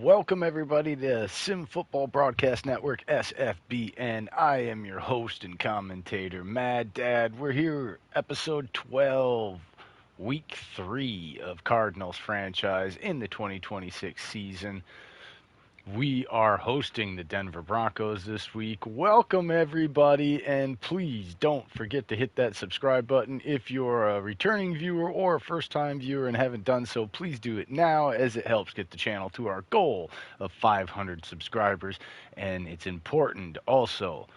Welcome everybody to Sim Football Broadcast Network SFBN. I am your host and commentator, Mad Dad. We're here, episode 12, week 3 of Cardinals franchise in the 2026 season. We are hosting the Denver Broncos this week. Welcome, everybody, and please don't forget to hit that subscribe button. If you're a returning viewer or a first time viewer and haven't done so, please do it now as it helps get the channel to our goal of 500 subscribers. And it's important also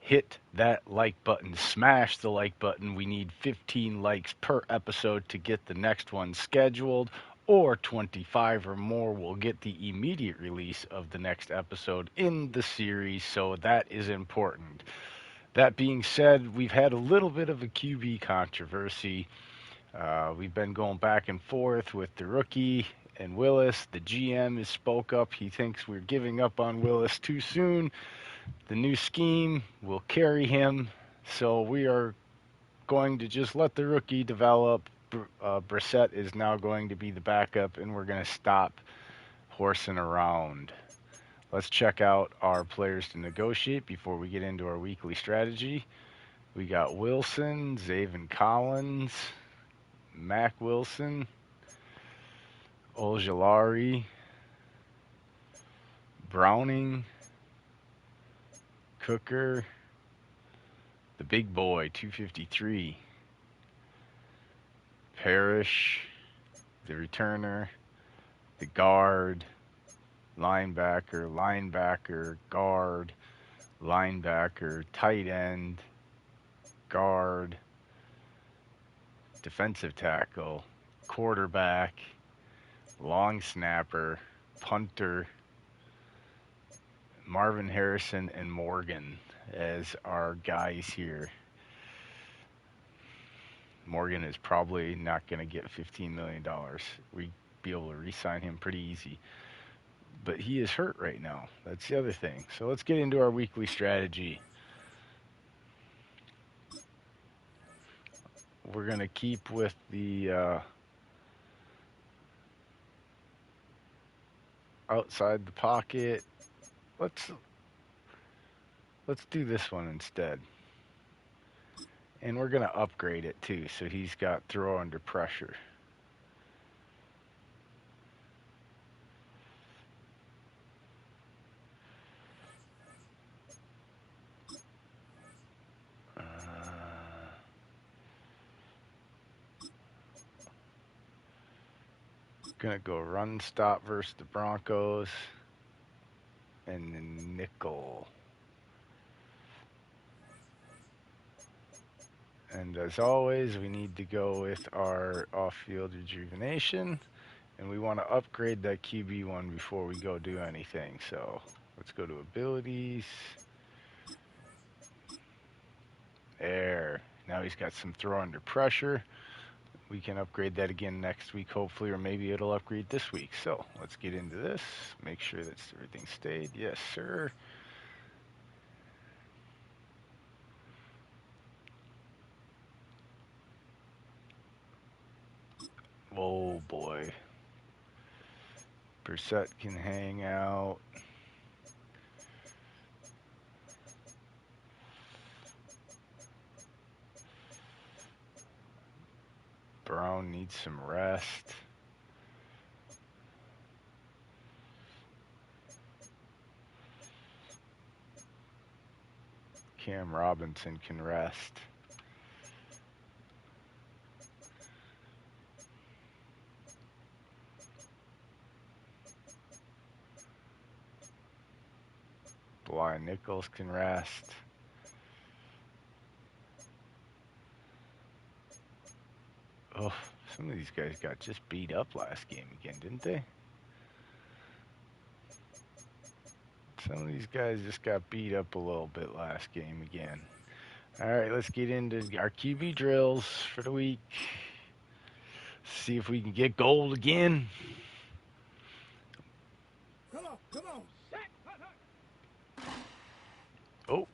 hit that like button, smash the like button. We need 15 likes per episode to get the next one scheduled, or 25 or more will get the immediate release of the next episode in the series, so that is important. That being said, we've had a little bit of a QB controversy. We've been going back and forth with the rookie and Willis. The GM has spoke up. He thinks we're giving up on Willis too soon. The new scheme will carry him, so we are going to just let the rookie develop. Brissett is now going to be the backup, and we're going to stop horsing around. Let's check out our players to negotiate before we get into our weekly strategy. We got Wilson, Zaven Collins, Mac Wilson, Ojulari, Browning, Cooker, the big boy, 253, Parrish, the returner, the guard, linebacker, guard, linebacker, tight end, guard, defensive tackle, quarterback, long snapper, punter, Marvin Harrison, and Morgan as our guys here. Morgan is probably not going to get $15 million. We'd be able to re-sign him pretty easy. But he is hurt right now. That's the other thing. So let's get into our weekly strategy. We're going to keep with the outside the pocket. Let's do this one instead. And we're going to upgrade it too, so he's got throw under pressure. Going to go run stop versus the Broncos. And then nickel. And as always, we need to go with our off-field rejuvenation. And we want to upgrade that QB one before we go do anything. So let's go to abilities. There. Now he's got some throw under pressure. We can upgrade that again next week, hopefully, or maybe it'll upgrade this week. So let's get into this. Make sure that everything stayed. Yes, sir. Oh boy. Brissett can hang out. Brown needs some rest. Cam Robinson can rest. Bly Nichols can rest. Oh, some of these guys got just beat up last game again, didn't they? Some of these guys just got beat up a little bit last game again. All right, let's get into our QB drills for the week. See if we can get gold again. Come on. Oh.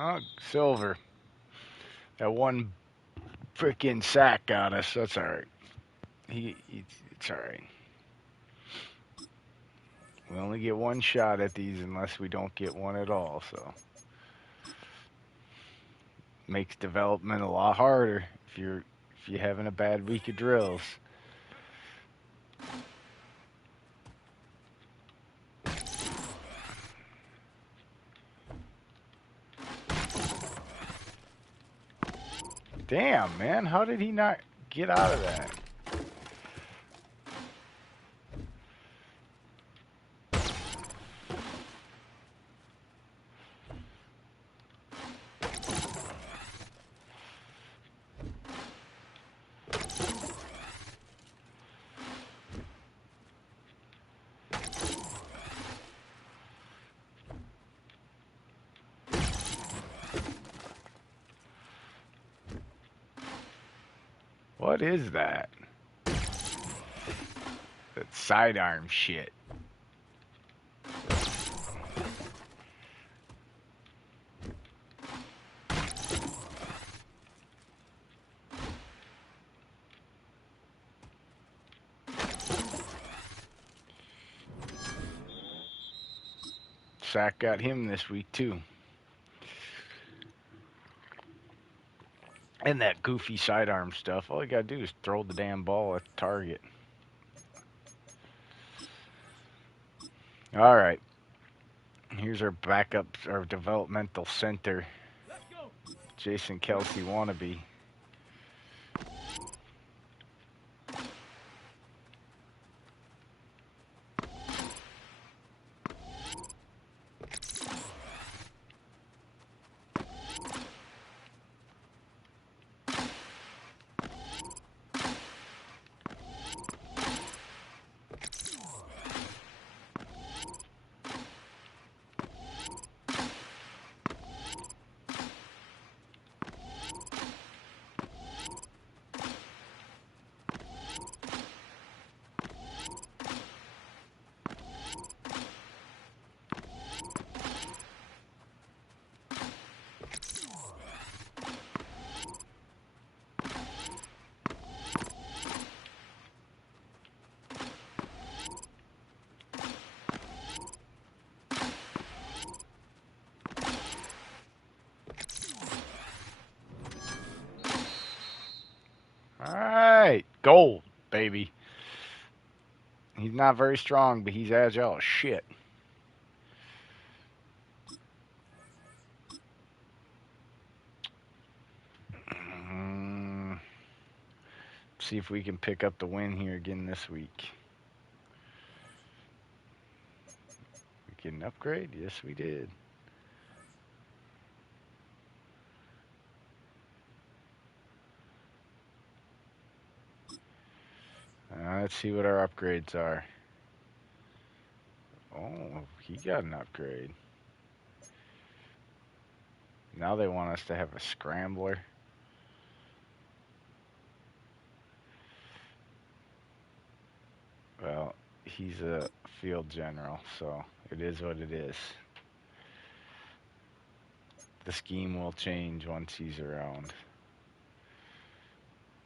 Oh, Silver. That one freaking sack got us. That's all right. It's all right. We only get one shot at these unless we don't get one at all. So makes development a lot harder if you're having a bad week of drills. Damn, man, how did he not get out of that? What is that? That sidearm shit. Sack got him this week too. And that goofy sidearm stuff. All you gotta do is throw the damn ball at the target. All right. Here's our backup, our developmental center, Jason Kelsey wannabe. All right, gold, baby. He's not very strong, but he's agile as shit. See if we can pick up the win here again this week. We get an upgrade? Yes, we did. Let's see what our upgrades are. Oh, he got an upgrade. Now they want us to have a scrambler. Well, he's a field general, so it is what it is. The scheme will change once he's around.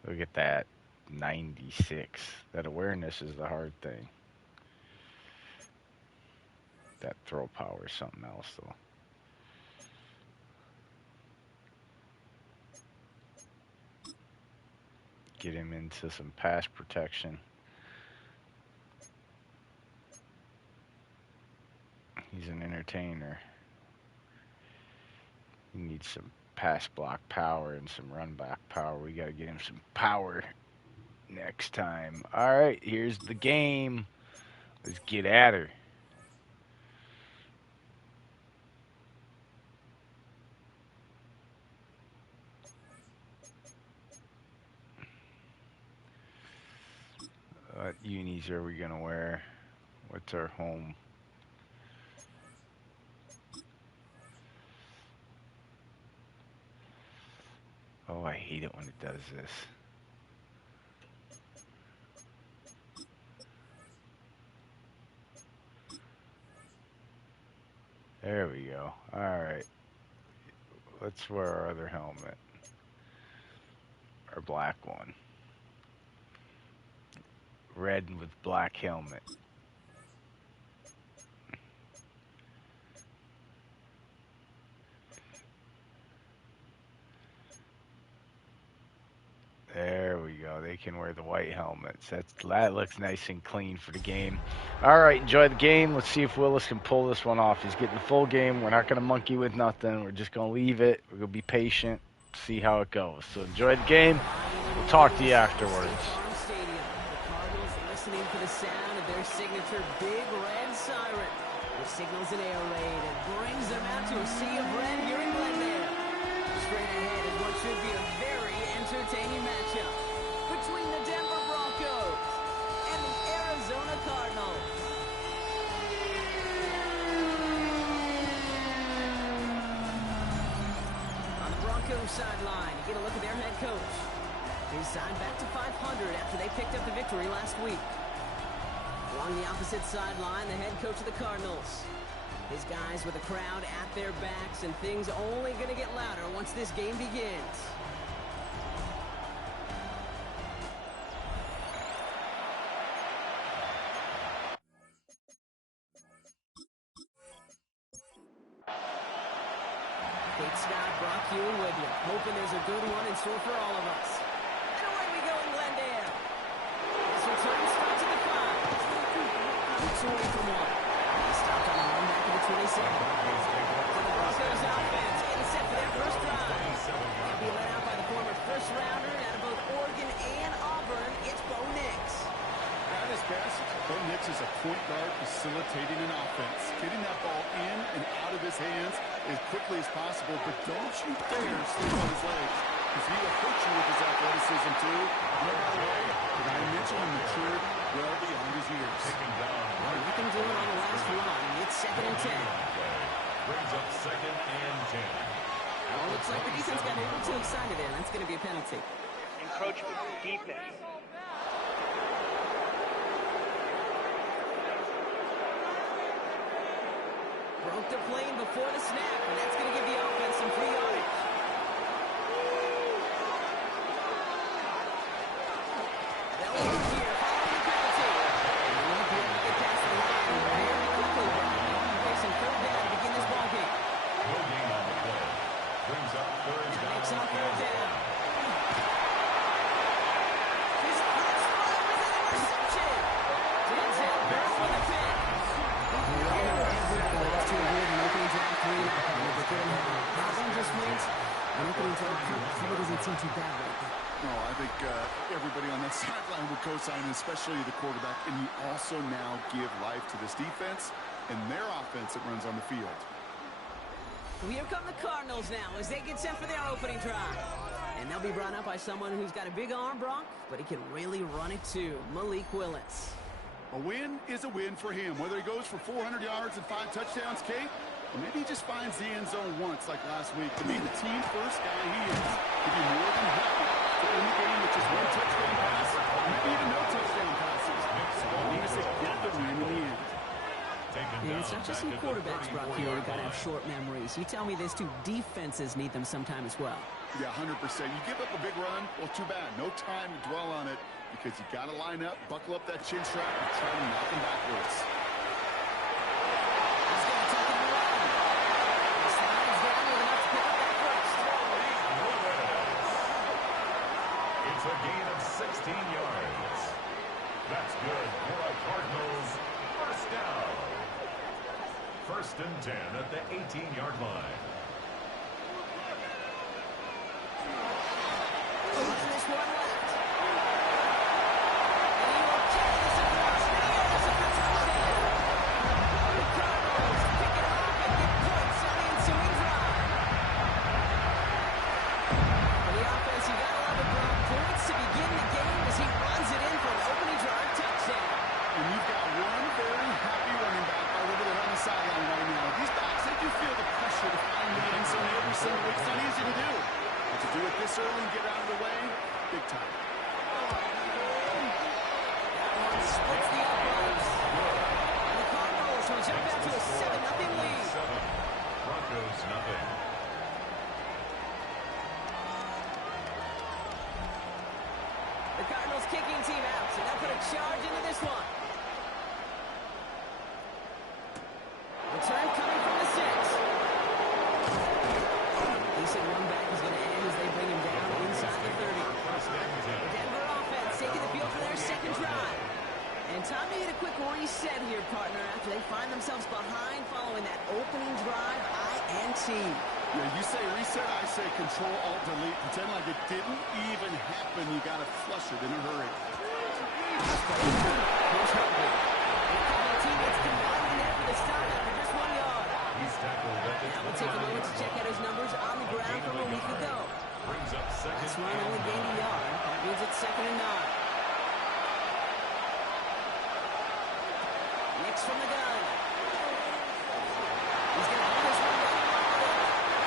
Look at that. 96. That awareness is the hard thing. That throw power is something else, though. Get him into some pass protection. He's an entertainer. He needs some pass block power and some run back power. We got to get him some power next time. All right, here's the game. Let's get at her. What unis are we going to wear? What's our home? Oh, I hate it when it does this. There we go. All right. Let's wear our other helmet. Our black one. Red with black helmet. There we go. They can wear the white helmets. That looks nice and clean for the game. All right, enjoy the game. Let's see if Willis can pull this one off. He's getting the full game. We're not going to monkey with nothing. We're just going to leave it. We're going to be patient, see how it goes. So enjoy the game. We'll talk to you afterwards. The Cardinals listening for the sound of their signature big red siren, which signals an air raid and brings them out to a sea of red here in Glendale. Straight ahead is what should be a very entertaining matchup between the Denver Broncos and the Arizona Cardinals. On the Broncos sideline, you get a look at their head coach. His side back to 500 after they picked up the victory last week. Along the opposite sideline, the head coach of the Cardinals. His guys with the crowd at their backs, and things only going to get louder once this game begins. Kate Scott, Brock Hewin with you, hoping there's a good one in store for all of us. And away we go in Glendale. This return starts at the 5. Looks away from one. He stopped on the run back to the 27. For the Broncos offense, getting set for their first drive. They'll be led out by the former first-rounder out of both Oregon and Auburn. It's Bo Nix. At his best, Bo Nix is a point guard facilitating an offense, getting that ball in and out of his hands as quickly as possible, but don't you dare sleep on his legs, because he will hurt you with his athleticism too. And by the way, did I mention he matured well beyond his years? Well, nothing doing on the last run. It's 2nd and 10. Brings up 2nd and 10. Well, looks like the defense got a little too excited there. That's going to be a penalty. Encroachment defense. Broke the plane before the snap, and that's going to give the offense some free yardage. They'll work here following the penalty. And they won't be able to get past the line very quickly. Facing 3rd down to begin this ball game. No gain on the play. Brings up 3rd down. Makes on 3rd down. Seem too bad right there. No, I think everybody on that sideline would co-sign, especially the quarterback, and you also now give life to this defense and their offense that runs on the field. Well, here come the Cardinals now as they get set for their opening drive. And they'll be brought up by someone who's got a big arm, Brock, but he can really run it too, Malik Willis. A win is a win for him, whether he goes for 400 yards and 5 touchdowns, Kate, or maybe he just finds the end zone once like last week. To be the team-first guy he is, he'd be more than happy to win the game with just 1 touchdown pass, or maybe even no touchdown passes. So long as they get the win in the end. And it's not just some quarterbacks, Brock, here who got to have short memories. You tell me these two defenses need them sometime as well. Yeah, 100%. You give up a big run, well, too bad. No time to dwell on it because you got to line up, buckle up that chin strap, and try to knock him backwards. He's going to take it around. He slides down with enough to pick up that first. It's a gain of 16 yards. That's good for a Cardinals first down. 1st and 10 at the 18-yard line. This one left. And he will carry this across the ears of the touchdown. The Cardinals pick it up and get points on the ensuing drive. For the offense, you got to love it, Brock. Points to begin the game as he runs it in for an opening drive touchdown. And you've got one very happy running back all over the sideline right now. These backs, they do feel the pressure to find the Cardinals kicking team out, so they'll put a charge into this one. Return coming from the 6. He said one back is going to end as they bring him down inside the 30. The Denver offense taking the field for their second drive. And time to hit a quick reset here, partner, after they find themselves behind following that opening drive, INT. Yeah, you say reset, I say Control-Alt-Delete. Pretend like it didn't even happen. You got to flush it in a hurry. Here's Herbert. And a couple of teammates combining there for the stop after just 1 yard. He's tackled at the Now we'll take a moment to check out his numbers on the ground from a week ago. brings up second. Last run only gained a yard. That means it's 2nd and 9. Next from the gun. He's going to have this one down.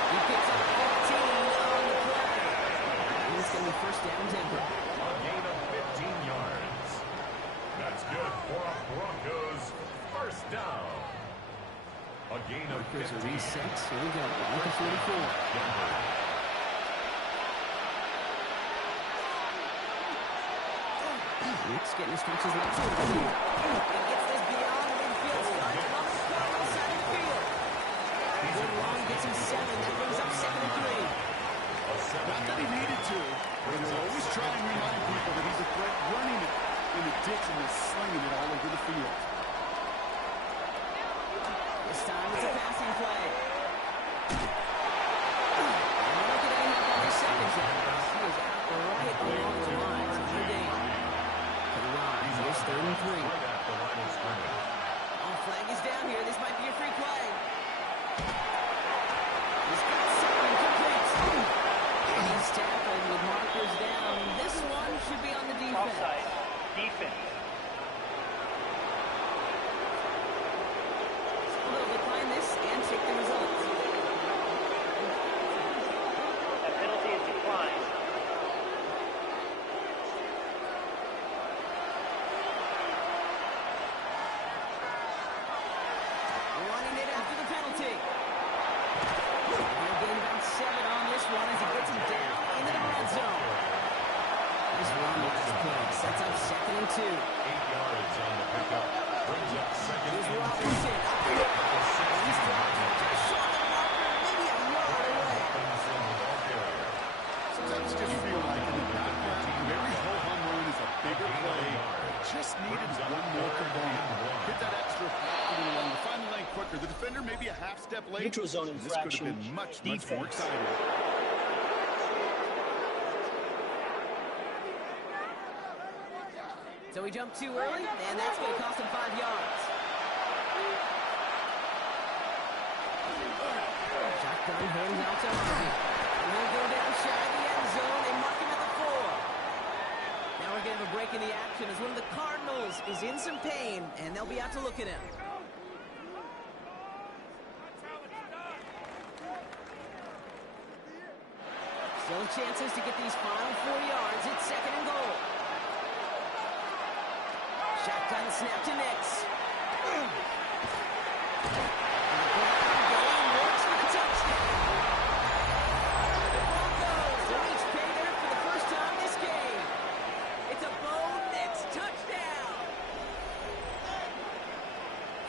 He picks up 15 on the play. And it's going to be first down Denver. A gain of 15 yards. That's good for a Broncos first down. A gain of Here's a 15. reset. Here we go. Like a 44. Denver. Nick's getting his stretches left over the field. He gets this beyond the midfield line on the Cardinals side of the field. Good long gets him 7. That brings up 2nd and 3. Not that he needed to, but he'll always try and remind people that he's a threat running it in the ditch and slinging it all over the field. This time it's a passing play. And look at him up on his second down. He is out right along the lines of the game. To the line, here's 3rd and 3. Right at the line of scrimmage. Oh, flag is down here. This might be a free play. He's got 7 complete. And he's tackled with markers down. This one should be on the defense. Offside. Defense. They'll decline this and take the results. That penalty is declined. Running it after the penalty. They'll gain about 7 on this one as he gets him down into the red zone. This run last play sets up 2nd and 2. 8 yards on the pickup. Brings up second Here's and 2. Robinson. He's dropped just short of the marker, maybe a yard away. Sometimes you just feel like in the background, every ho-hum run is a bigger play. Just needed one more component. Hit that extra pass along to find the lane quicker. The defender maybe a half step late. Neutral zone This could have infraction. been much more Defense. exciting. So he jumped too early, and that's going to cost him 5 yards. Shotgun hands out to Harvey. And he'll go down shy of the end zone. They mark him at the 4. Now we're going to have a break in the action as one of the Cardinals is in some pain, and they'll be out to look at him. Still chances to get these final 4 yards. It's 2nd and goal. Shotgun snap to Nix. And the ground game works for the touchdown. The Broncos reach pay dirt for the first time this game. It's a Bo Nix touchdown.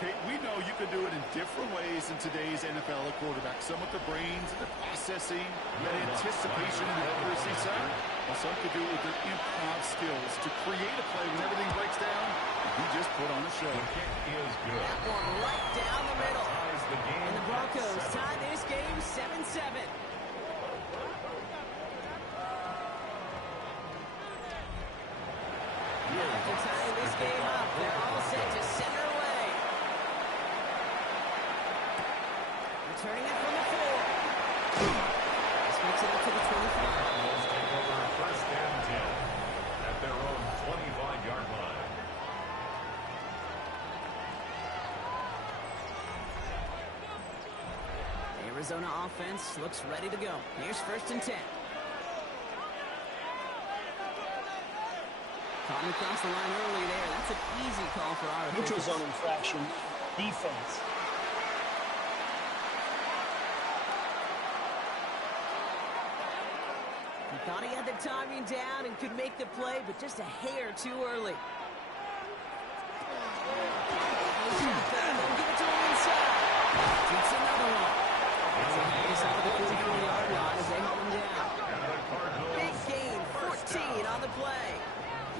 Kate, we know you can do it in different ways in today's NFL at quarterback. Some with the brains and the processing, the anticipation and the accuracy side. Well, some could do it with their improv skills to create a play when everything breaks down. He just put on a show. The kick is good. That one right down the middle. Ties the game And the at Broncos 7. tie this game 7-7. After tying this game up, they're all set to center away. Returning it from the 4. This makes it up to the 25. Cardinals take over first and 10 at their own 25-yard line. Arizona offense looks ready to go. Here's 1st and 10. Caught him across the line early there. That's an easy call for our Neutral officials. zone infraction. Defense. Thought he had the timing down and could make the play, but just a hair too early. Give it to him inside. It's another one. It's on the 44-yard line as they hold him down. Big gain, 14 on the play.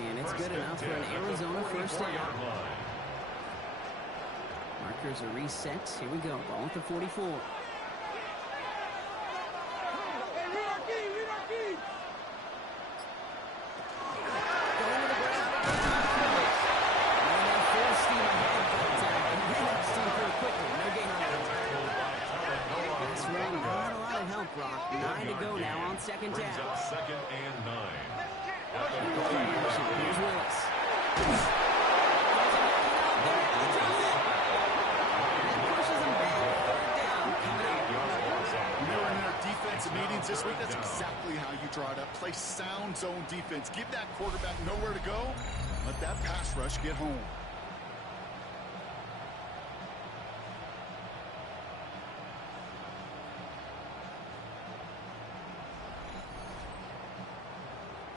And it's good enough for an Arizona first down. Markers are reset. Here we go. Ball at the 44. Brock, 9 to go now on second down. Second and 9. Here's Willis. That pushes him back. Third down. When they were in their defensive meetings this week, that's exactly how you draw it up. Play sound zone defense. Give that quarterback nowhere to go. Let that pass rush get home.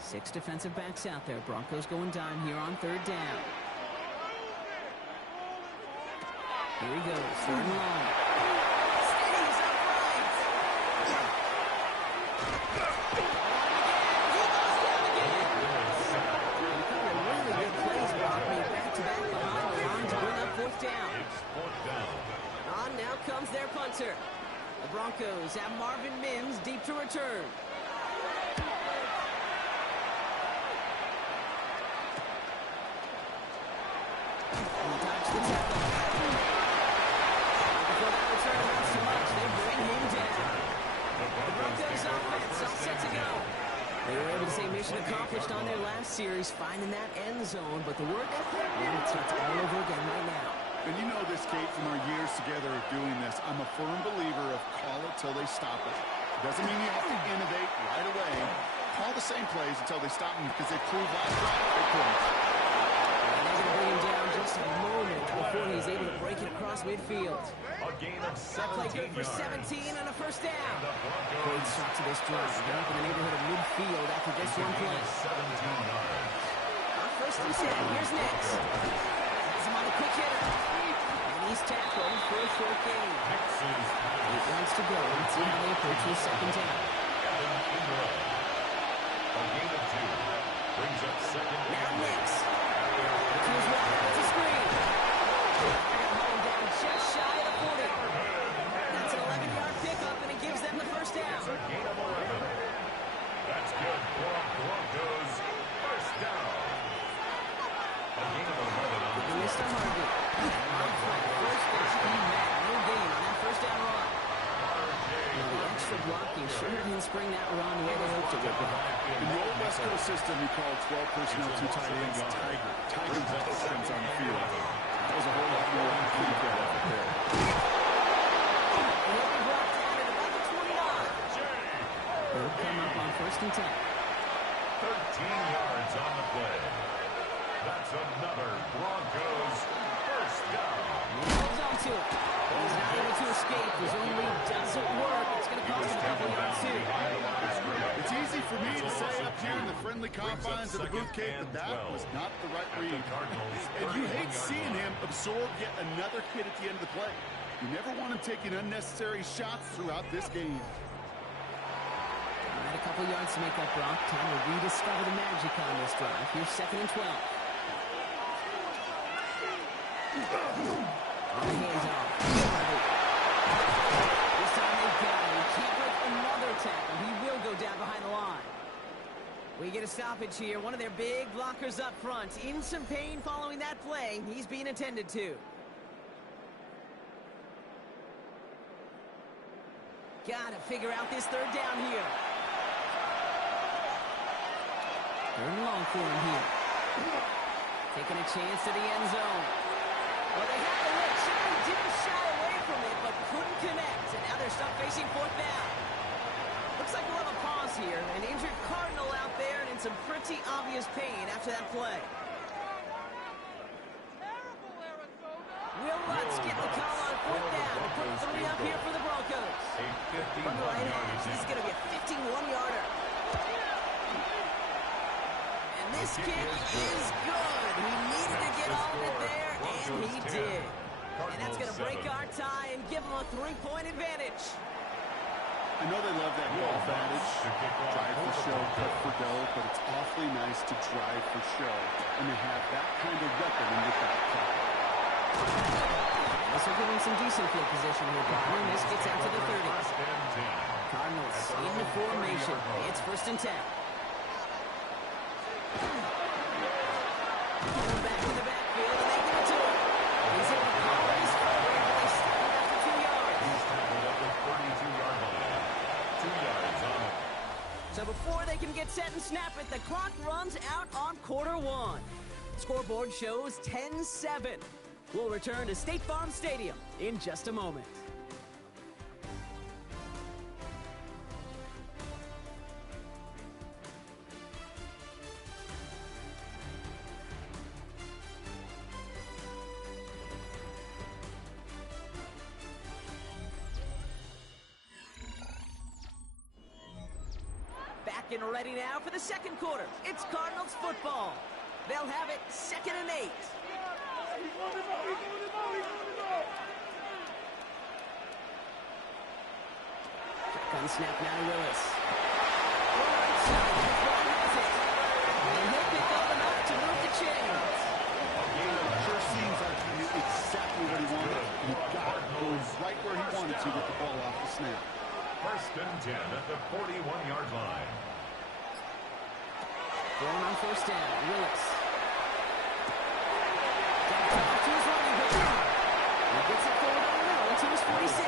Six defensive backs out there. Broncos going dime here on third down. Here he goes. Third and long. Stays upright. Really good plays, Brock. Made back-to-back behind the line to bring up fourth down. On now comes their punter. The Broncos have Marvin Mims deep to return. They were able to say mission accomplished on their last series, finding that end zone, but the work, well, it starts all over again right now. And you know this, Kate, from our years together of doing this. I'm a firm believer of call it till they stop it. Doesn't mean you have to innovate right away. Call the same plays until they stop them because they proved last time they couldn't. And they're going to bring him down just a moment before he's able to break it across midfield. A gain of 17 That play good for 17 and a first down. Great shot to this drive. They're up in the neighborhood of midfield after just one play. 17 yards. First and 10. Here's next. Has him on the quick hitter. And he's tackled for a short gain. 8 yards to go. Let's see how they approach his second down. A gain of 2. Brings up second. Now next. Here's one. It's a screen. Home down just shy of the 40. That's an 11-yard pickup, and it gives them the first down. A gain of 11. That's good for a Broncos first down. A gain of 11 on the Mr. Harvey. On flat. First down. No gain on that first down run. The extra blocking sure didn't spring that run the way they hoped it would. In the old West Coast system, we called 12 personnel, 2 tight ends, Tiger. Tiger touchdowns on the field. That was a whole lot more than we could have prepared. He'll be brought down at about the 29. They'll come up on first and 10. 13 yards on the play. That's another Broncos first down. He holds on to it. He's not able to escape. His own lead doesn't work. It's going to cost him a couple yards, too. It's easy for me to say up here in the friendly confines of the booth, Kate, but that was not the right read. And you hate seeing him absorb yet another hit at the end of the play. You never want him taking unnecessary shots throughout this game. All right, a couple yards to make up, Brock. Time to rediscover the magic on this drive. Here's second and 12. On the hands-off. This time they got him. He can't break another tackle. He will go down behind the line. We get a stoppage here. One of their big blockers up front. In some pain following that play. He's being attended to. Got to figure out this third down here. Third and long for him here. Taking a chance to the end zone. Well, they had the lick shot. He didn't shy away from it, but couldn't connect. And now they're stuck facing fourth down. Looks like we'll have a pause here. An injured Cardinal out there and in some pretty obvious pain after that play. Will Lutz get the call on fourth down to put 3 up here for the Broncos. A 51 From the right yard edge, this is going to be a 51-yarder. This kick is good. He needed to get all of it there, and he did. And that's going to break our tie and give him a 3-point advantage. I know they love that golf adage, drive for show, cut for dough, but it's awfully nice to drive for show when you have that kind of weapon in your back pocket. This will give him some decent field position here, partner. This gets out to the 30s. Cardinals in the formation. It's 1st and 10. Back in the backfield, and they give it to him. He's able to call his forward, but they stop him after 2 yards. He's tackled at the 32-yard line. 2 yards on it. So before they can get set and snap it, the clock runs out on quarter 1. Scoreboard shows 10-7. We'll return to State Farm Stadium in just a moment. Back and ready now for the second quarter. It's Cardinals football. They'll have it 2nd and 8. Shotgun snap now to Willis. Right side, this ball has it. And he'll pick up enough to move the chains. Sure seems like he knew exactly what he wanted. He got it. Goes right where he wanted to with the ball off the snap. 1st and 10 at the 41-yard line. Going on 1st down, Willis. Off to his running back. He gets it forward on the middle into his 46.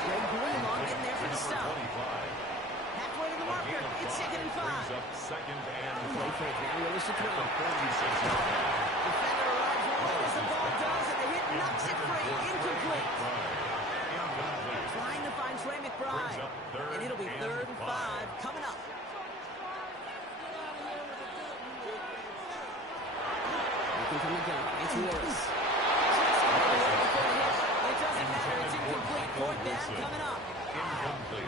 Greg Greenlaw getting there for the stop. Halfway to the marker. It's 2nd and 5. Brings up 2nd and Play fake now. Willis to throw. 46-yard line. Defender arrives right as the ball does, and the hit knocks it free. Incomplete. Trying to find Trey McBride. And it'll be 3rd and 5 coming up. Looking from the gun. It's Willis. It doesn't matter. It's incomplete. 4th down coming up.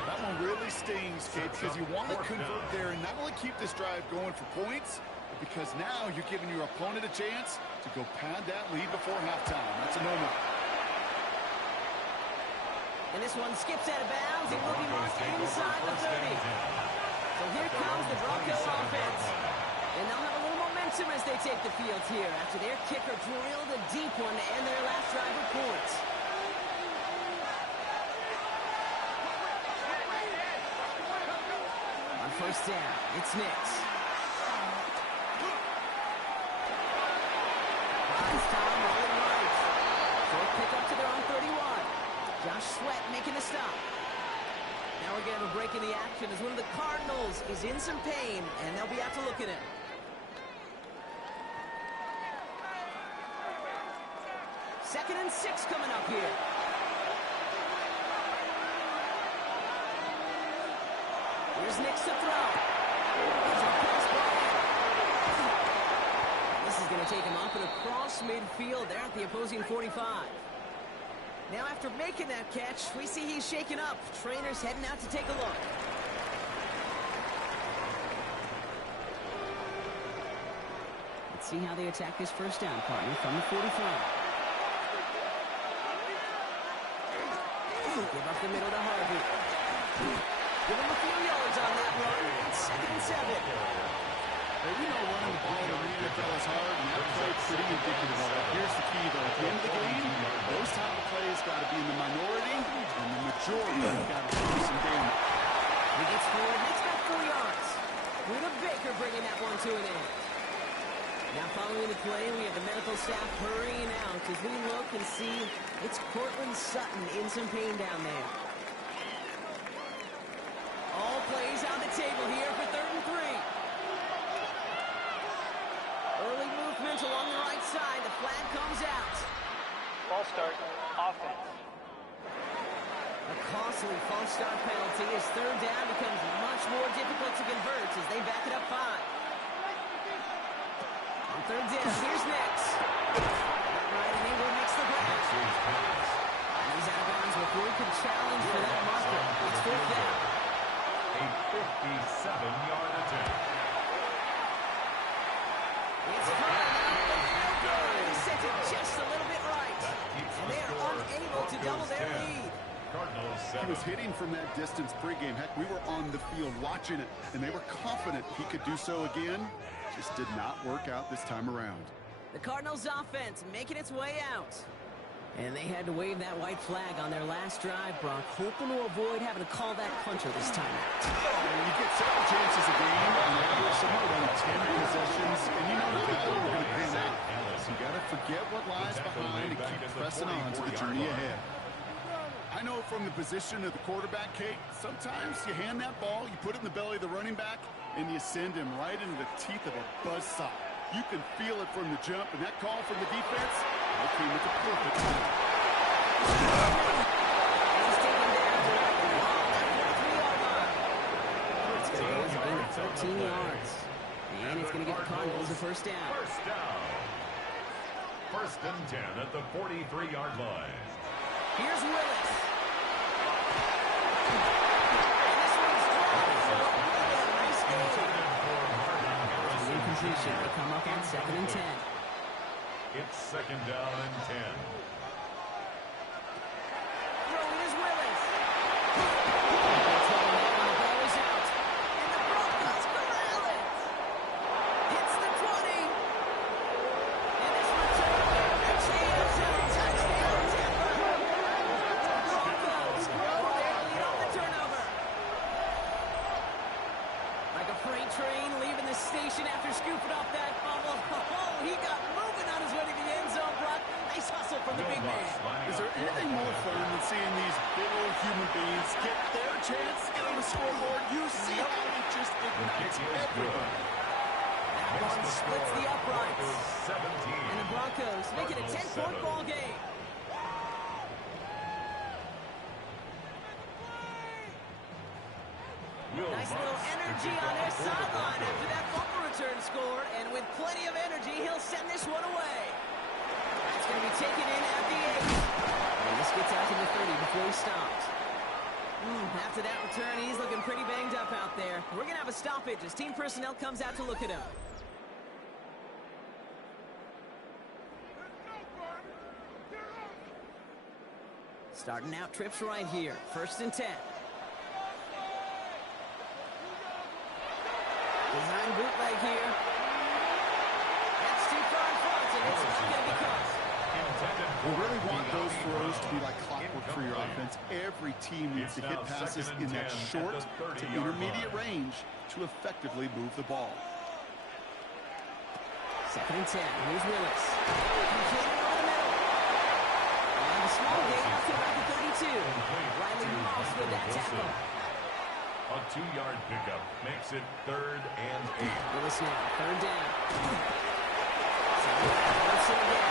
That one really stings, Kate, because you want to convert there and not only keep this drive going for points, but because now you're giving your opponent a chance to go pad that lead before halftime. That's a no-no. And this one skips out of bounds. It will be marked inside the 30. So here comes the Broncos offense. And they'll have a little momentum as they take the field here after their kicker drilled a deep one to end their last drive with points. On 1st down, it's Nix. This time rolling right. Short pick up to their own 31. Josh Sweat making the stop. Now we're going to have a break in the action as one of the Cardinals is in some pain, and they'll be out to look at him. 2nd and 6 coming up here. Here's Nix to throw. This is going to take him up and across midfield there at the opposing 45. Now after making that catch, we see he's shaken up. Trainer's heading out to take a look. Let's see how they attack this 1st down, partner, from the 45. Give up the middle to Harvey. Give him a few yards on that run. It's 2nd and 7. Well, you know running the ball to NFL is hard, and that play pretty indicative of it. Here's the key, though. At the end of the game, those type of plays got to be in the minority, and the majority have got to do some damage. He gets forward, makes about 4 yards. Rita Baker bringing that one to an end. Now following the play, we have the medical staff hurrying out as we look and see it's Cortland Sutton in some pain down there. All plays on the table here for 3rd and 3. Early movement along the right side. The flag comes out. False start, offense. A costly false start penalty as 3rd down becomes much more difficult to convert as they back it up 5. On 3rd down, here's Nix. Right, and Ingram makes the grab. And he's out of bounds before he could challenge for that marker. It's 4th down. A 57-yard attempt. It's flying out, but no good. He sent it just a little bit right. And they are unable to double their lead. Cardinals He 7. was hitting from that distance pregame. Heck, we were on the field watching it, and they were confident he could do so again. Just did not work out this time around. The Cardinals offense making its way out. And they had to wave that white flag on their last drive, Brock, hoping to avoid having to call that punter this time out. You get several chances a game, and they're somewhere around 10 possessions, and you know how they're going to pan out. So you got to forget what lies behind and keep pressing on to the journey ahead. I know from the position of the quarterback, Kate, sometimes you hand that ball, you put it in the belly of the running back, and you send him right into the teeth of a buzzsaw. You can feel it from the jump, and that call from the defense, that came at the perfect time. He's taken down to the 43-yard line. It's going to go as a gain of 13 yards. And it's going to give the Cardinals a first down. First down. First and 10 at the 43-yard line. Here's Willis. And this one's dropped for what will be a nice game. Incompletion. They come up on 2nd and 10. It's second down and 10. Throwing is Willis. It's holding that one. The ball is out. And the Broncos corral it. Hits the 20. And this return reaches the end zone. Touchdown, Tampa. Broncos grow their lead on the turnover. Like a freight train leaving the station after scooping off that fumble. Oh, he got moving on his way to the end zone, Brock. Nice hustle from the big man. Is there anything more fun than seeing these big old human beings get their chance to get on the scoreboard? You see how it just ignites everybody. That one splits the uprights. 17. And the Broncos make it a 10-point ball game. Nice little energy on their sideline after that fumble return scored. And with plenty of energy, he'll send this one away. That's going to be taken in at the 8. And this gets out to the 30 before he stops. After that return, he's looking pretty banged up out there. We're going to have a stoppage as team personnel comes out to look at him. Starting out trips right here. 1st and 10. Design bootleg here. That's too far in front, and it's not going to be caught. We really want those throws to be like clockwork for your offense. Every team needs to hit passes in that short to intermediate range to effectively move the ball. 2nd and 10. Here's Willis. Completed over the middle. And a small gain up to about the 32. Riley Moss with that tackle. A 2-yard pickup makes it 3rd and 8. Willis now, 3rd down. Wilson again.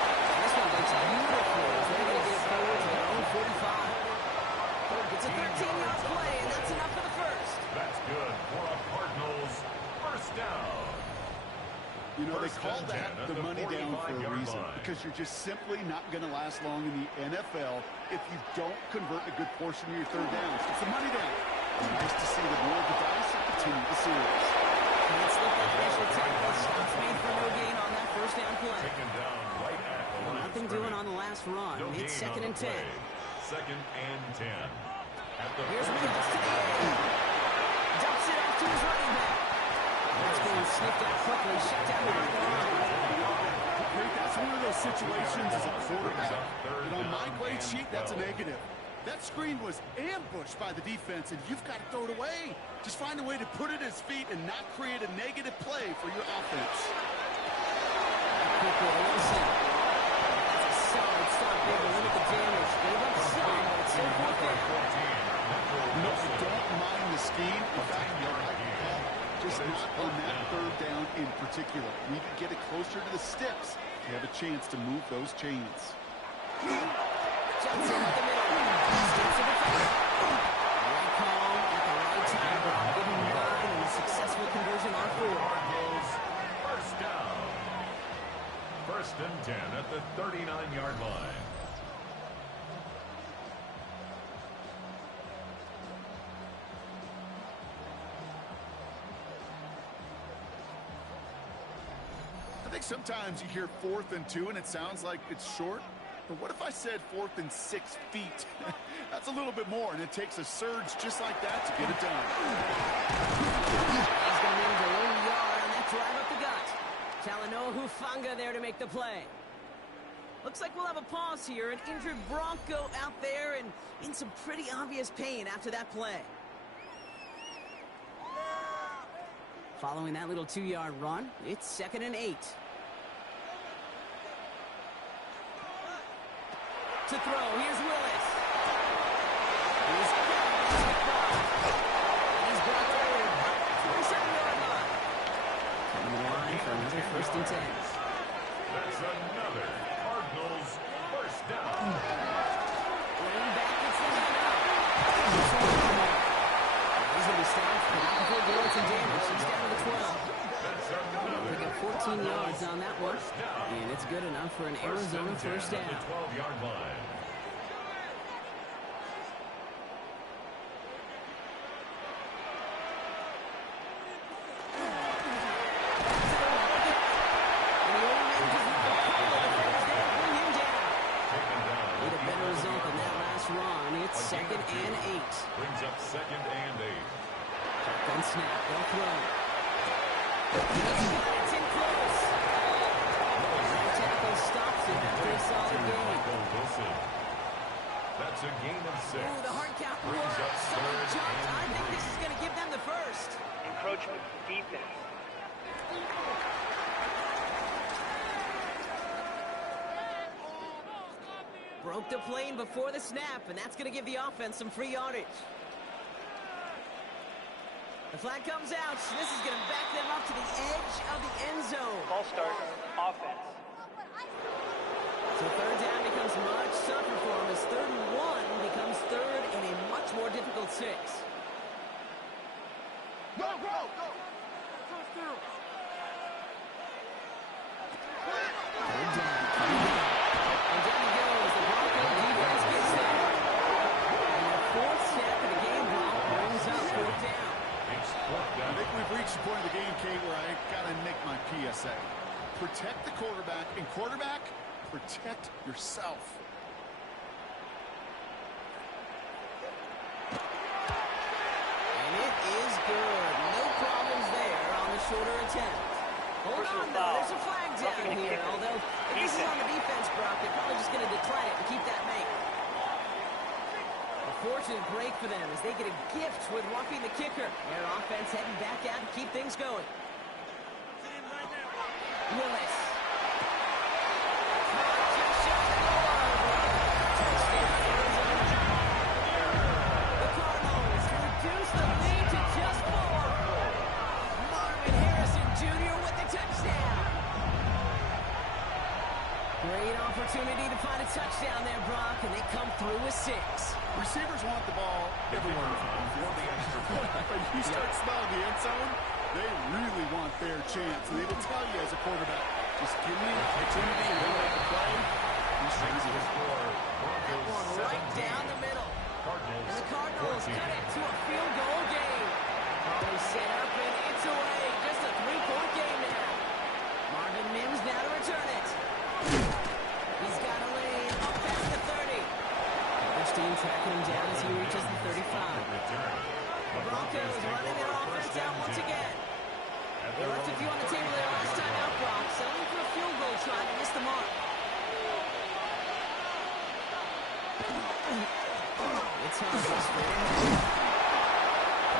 And this one looks beautiful as they're going to get it forward to their own 45. It's a 13-yard play, and that's enough for the first. That's good for a Cardinals first down. You know, they call that the money down for a reason, because you're just simply not going to last long in the NFL if you don't convert a good portion of your 3rd downs. It's a money down. Nice to see the roll of the dice and continue the series. Can't slip that initial tackle. Stops made for no gain on that 1st down play. Taken down right at the line. Nothing doing on the last run. No It's gain 2nd on and the 10. play. 2nd and 10. At the Here's 40. Willis to the end. Dumps it off to his running back. That's being sniffed out quickly. Shut down by the line. That's one of those situations as a quarterback that on my grade sheet, that's a negative. That screen was ambushed by the defense, and you've got to throw it away. Just find a way to put it at his feet and not create a negative play for your offense. Quick with Wilson. That's a solid stop there to limit the damage. Gave up some, but it's still 4th down. No, I don't mind the scheme. In fact, I like the call. Just not on that 3rd down in particular. We can get it closer to the sticks. You have a chance to move those chains. Jumps in at the middle. Steps to the front. Right call at the right time. Give him 9 and a successful conversion on 4. Cardinals first down. 1st and 10 at the 39-yard line. think sometimes you hear 4th and 2 and it sounds like it's short. But what if I said 4th and 6 feet? That's a little bit more, and it takes a surge just like that to get it done. He's going to manage a low yard on that drive up the gut. Talanoa Hufanga there to make the play. Looks like we'll have a pause here. An injured Bronco out there and in some pretty obvious pain after that play. Following that little 2-yard run, it's 2nd and 8. To throw, here's Willis. He's brought over 27-yard line. Coming to the line for another 1st and 10. That's another Cardinals first down. Lean back, it's the handoff. He's going to be stopped, but not before doing some damage. He's down to the 12. That's another We got 14 yards on that one, and it's good enough for an Arizona first down. at the 12-yard line. Need a better result than that last run. It's 2nd and 8. Brings up 2nd and 8. Shotgun snap, they'll throw. It's in close. That tackle stops it after a solid gain. Wilson. That's a gain of 6. Ooh, the hard count Brings works. up Someone 3rd jumped. I and think 3. this is going to give them the first. Encroachment defense. Broke the plane before the snap, and that's going to give the offense some free yardage. The flag comes out. This is going to back them up to the edge of the end zone. Ball start, offense. So 3rd down becomes much tougher for him as 3rd and 1 becomes 3rd and a much more difficult 6. Go, go, go! Third down. And down he goes. The Bronco defense gets there. And the 4th snap of the game ball brings up 4th down. It's 4th I down. think we've reached the point of the game, Kate, where I got to make my PSA. Protect the quarterback, and quarterback, protect yourself. And it is good. No problems there on the shorter attempt. Hold Personal on, though. foul. There's a flag down Roughing the here. kicker. Although, if this is on the defense, Brock, they're probably just going to decline it and keep that make. A fortunate break for them as they get a gift with roughing the kicker. Their offense heading back out to keep things going. Willis. The Cardinals reduce the lead to just 4. Marvin Harrison Jr. with the touchdown. Great opportunity to find a touchdown there, Brock, and they come through with 6. Receivers want the ball everywhere. For the extra point. But you start smelling the end zone, they really want their chance. And they will tell you as a quarterback, just give me an opportunity and we'll make the play. These things The are score, Broncos Right 17. down the middle. Cardinals And the Cardinals 14. cut it to a field goal game. Ball set up and it's away. Just a 3-point game now. Marvin Mims now to return it. He's got a lane up past the 30. Coverage team tracking him down as he reaches the 35. The Broncos running their offense out once again. They left a few on the table there last time out, Brock. Settling for a field goal try to miss the mark. It's Humphries straight ahead.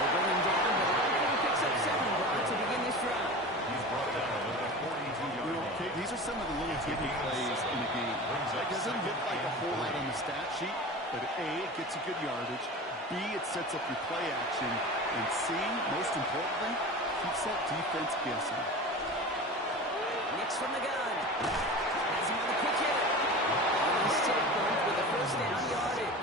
They bring him down, but Linebacker picks up 7, Brock, to begin this drive. He's brought down at the 42-yard line. Kate, these are some of the little hidden plays in the game. It doesn't look like a whole lot on the stat sheet, but A, it gets you good yardage. B, it sets up your play action. And C, most importantly, keeps that defense guessing. Nix from the gun. Has him on the pitch hitter. And he's tackled with a first down yardage.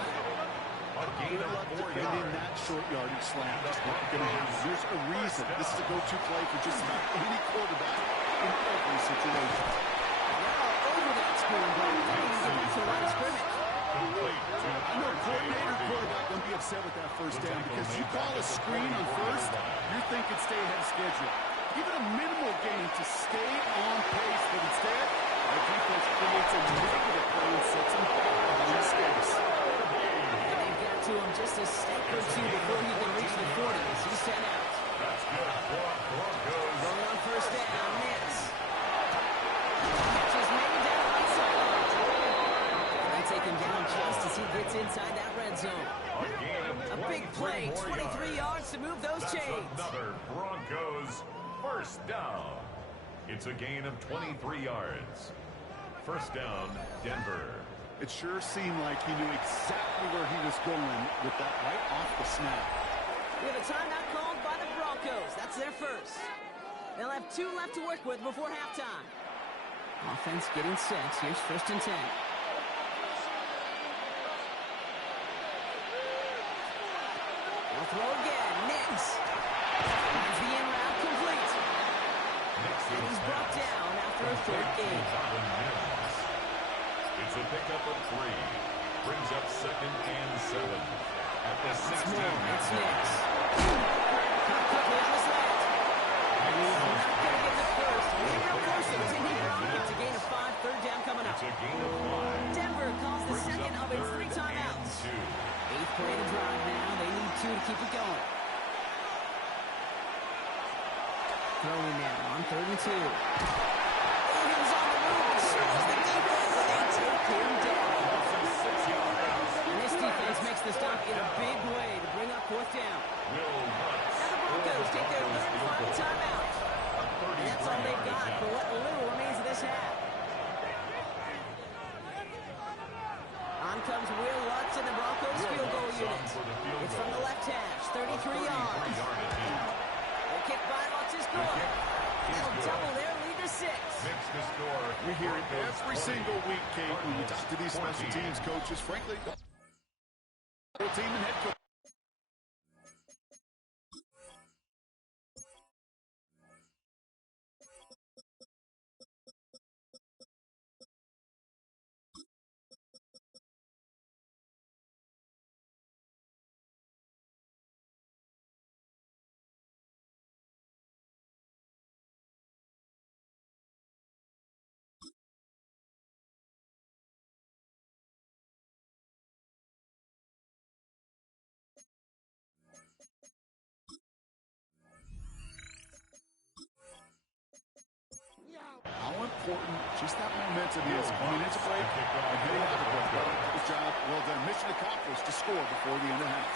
A gain Good of luck 4 defending yards. that short yardage slant. That's what you're going to have. There's a reason. This is a go-to play for just about any quarterback in every situation. Now over that screen, Brock. That means he gets to the line of scrimmage. Complete to I know coordinator quarterback going to be upset with that first down because you call a screen on first, you're thinking stay ahead of schedule. Give it a minimal gain to stay on pace gets inside that red zone. A big play, 23 yards to move those chains. Another Broncos first down. It's a gain of 23 yards. First down, Denver. It sure seemed like he knew exactly where he was going with that right off the snap. We have a timeout called by the Broncos. That's their first. They'll have 2 left to work with before halftime. Offense getting set. Here's first and 10. They'll throw again. Nix. Finds the in route complete. And he's brought down after a third gain. It's a pickup of 3. Brings up second and 7. At the 16. It's Nix. Caught quickly on the slant. And he's not going to get the first. Maybe no closer. It's a gain of 5. Third down coming up. It's a gain of 5. Denver calls the second of its 3 timeouts. 8th play to drive now. They need 2 to keep it going. Throwing now on 3rd and 2. Oh, he was on the move. So was the defense. They take him down. And this defense makes the stop in a big way to bring up 4th down. Now the Broncos take their 3rd and final timeout. And that's all they've got for what little remains of this half. On comes Will Lutz in the Broncos field goal unit. It's from the left hash, 33 yards. The kick by Lutz is good. That'll double their lead to 6. We hear it every single week, Kate, when we talk to these special teams coaches. Frankly, team and head coach. How important just that momentum is coming into break and heading out of break. Good job. Well done. Mission accomplished to score before the end of half.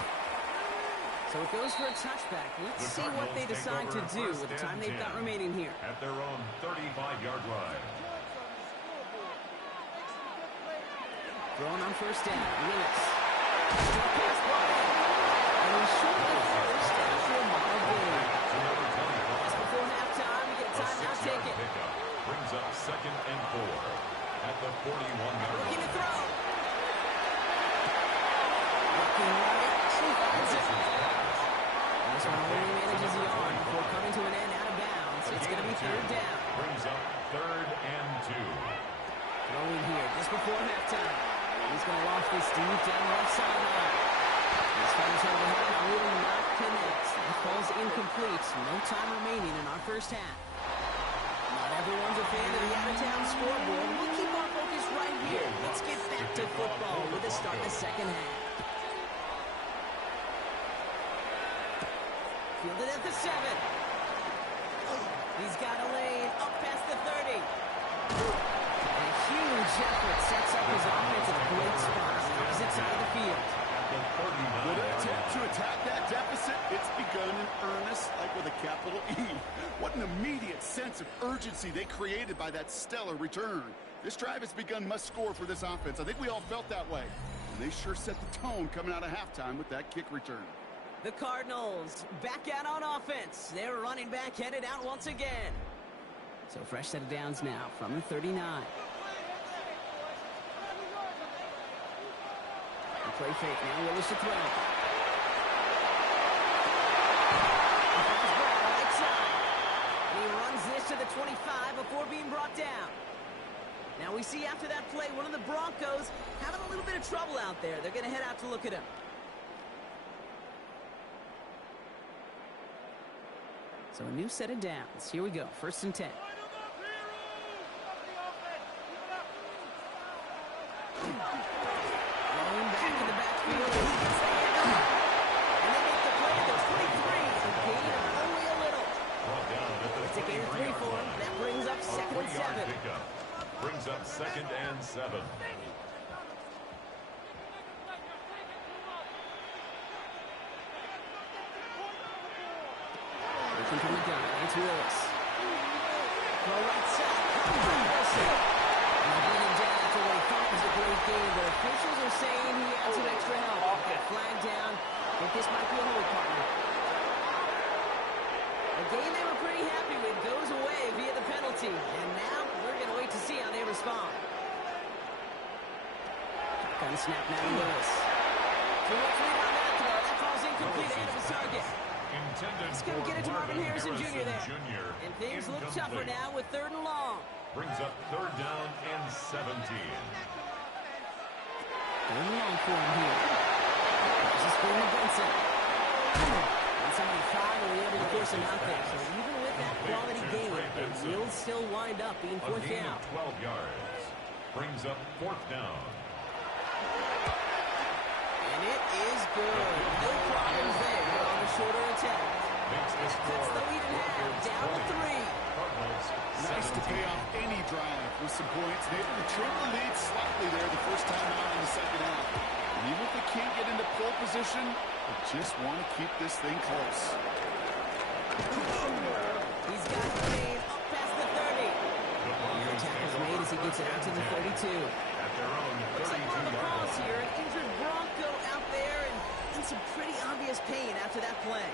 So it goes for a touchback. Let's see what they decide to do with the time they've got remaining here. At their own 35-yard line. Throwing on first down. Lewis. Pass ball. And he's short of first after a mile gain. Just before halftime, we get a timeout. Take it. Brings up second and 4 at the 41-yard line. Looking to throw. Looking right, and he finds it. And this one only manages the arm before coming to an end out of bounds. It's going to be 3rd down. Brings up 3rd and 2. Throwing here just before halftime. He's going to loft this deep down left sideline. This fires over the half will not connect. That ball's incomplete. No time remaining in our first half. Not everyone's a fan of the out-of-town scoreboard. We'll keep our focus right here. Let's get back to football with a start in the second half. Fielded at the 7. He's got a lane up past the 30. And a huge effort sets up his offense at a great spot on the opposite side of the field. With an attempt to attack that deficit, it's begun in earnest, like with a capital E. What an immediate sense of urgency they created by that stellar return. This drive has begun must-score for this offense. I think we all felt that way. And they sure set the tone coming out of halftime with that kick return. The Cardinals back out on offense. Their running back headed out once again. So fresh set of downs now from the 39. The play fake now. Willis to throw. Right side. And he runs this to the 25 before being brought down. Now we see after that play, one of the Broncos having a little bit of trouble out there. They're going to head out to look at him. So a new set of downs. Here we go. 1st and 10. Rolling back in the backfield. And he gets the handoff. And they make the play. There's 23. A gain of only a little. It's a gain of 3 for him. That brings up 2nd and 7. Brings up 2nd and 7. Looking from the gun. It's Willis. Throw right side. Wilson. And they bring him down after what he thought was a great game, but officials are saying he had some extra help. Got flagged down. I think this might be a hold, partner. A game they were pretty happy with goes away via the penalty. And now we're going to wait to see how they respond. Gun snap now to Willis. Too much lead on that throw. That falls incomplete ahead of his target. He's going to get it to Marvin Harrison Jr. there. And things look tougher now with 3rd and long. Brings up 3rd down and 17. 3rd and long for him here. There's a screen to Benson. And somebody finally able to force him out there. So even with that quality game, it will still wind up being 4th down. 12 yards. Brings up 4th down. And it is good. No problems there on a shorter attack. Cuts the lead in half. Down to 3. Nice to pay off any drive with some points. And able to trim the lead slightly there the first time out in the second half. And even if they can't get into pole position, they just want to keep this thing close. He's got the lead up past the 30. The tackle's made as he gets it out to the 32. At their own Looks like one of the 32-yard calls line. here. An injured Bronco out there and in some pretty obvious pain after that play.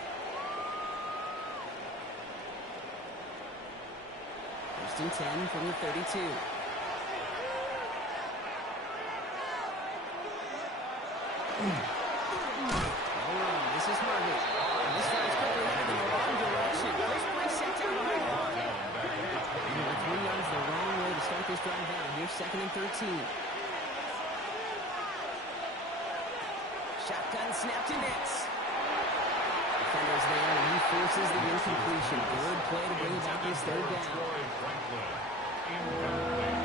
First and 10 from the 32. This is Harvey. And this guy's quickly headed in the wrong direction. First play set down behind the line. And with 3 yards the wrong way to start this drive out. Here's 2nd and 13. Shotgun snap to Nix. Defender's there, and he forces the incompletion. Good play to bring about this 3rd down. Troy Franklin. Incomplete.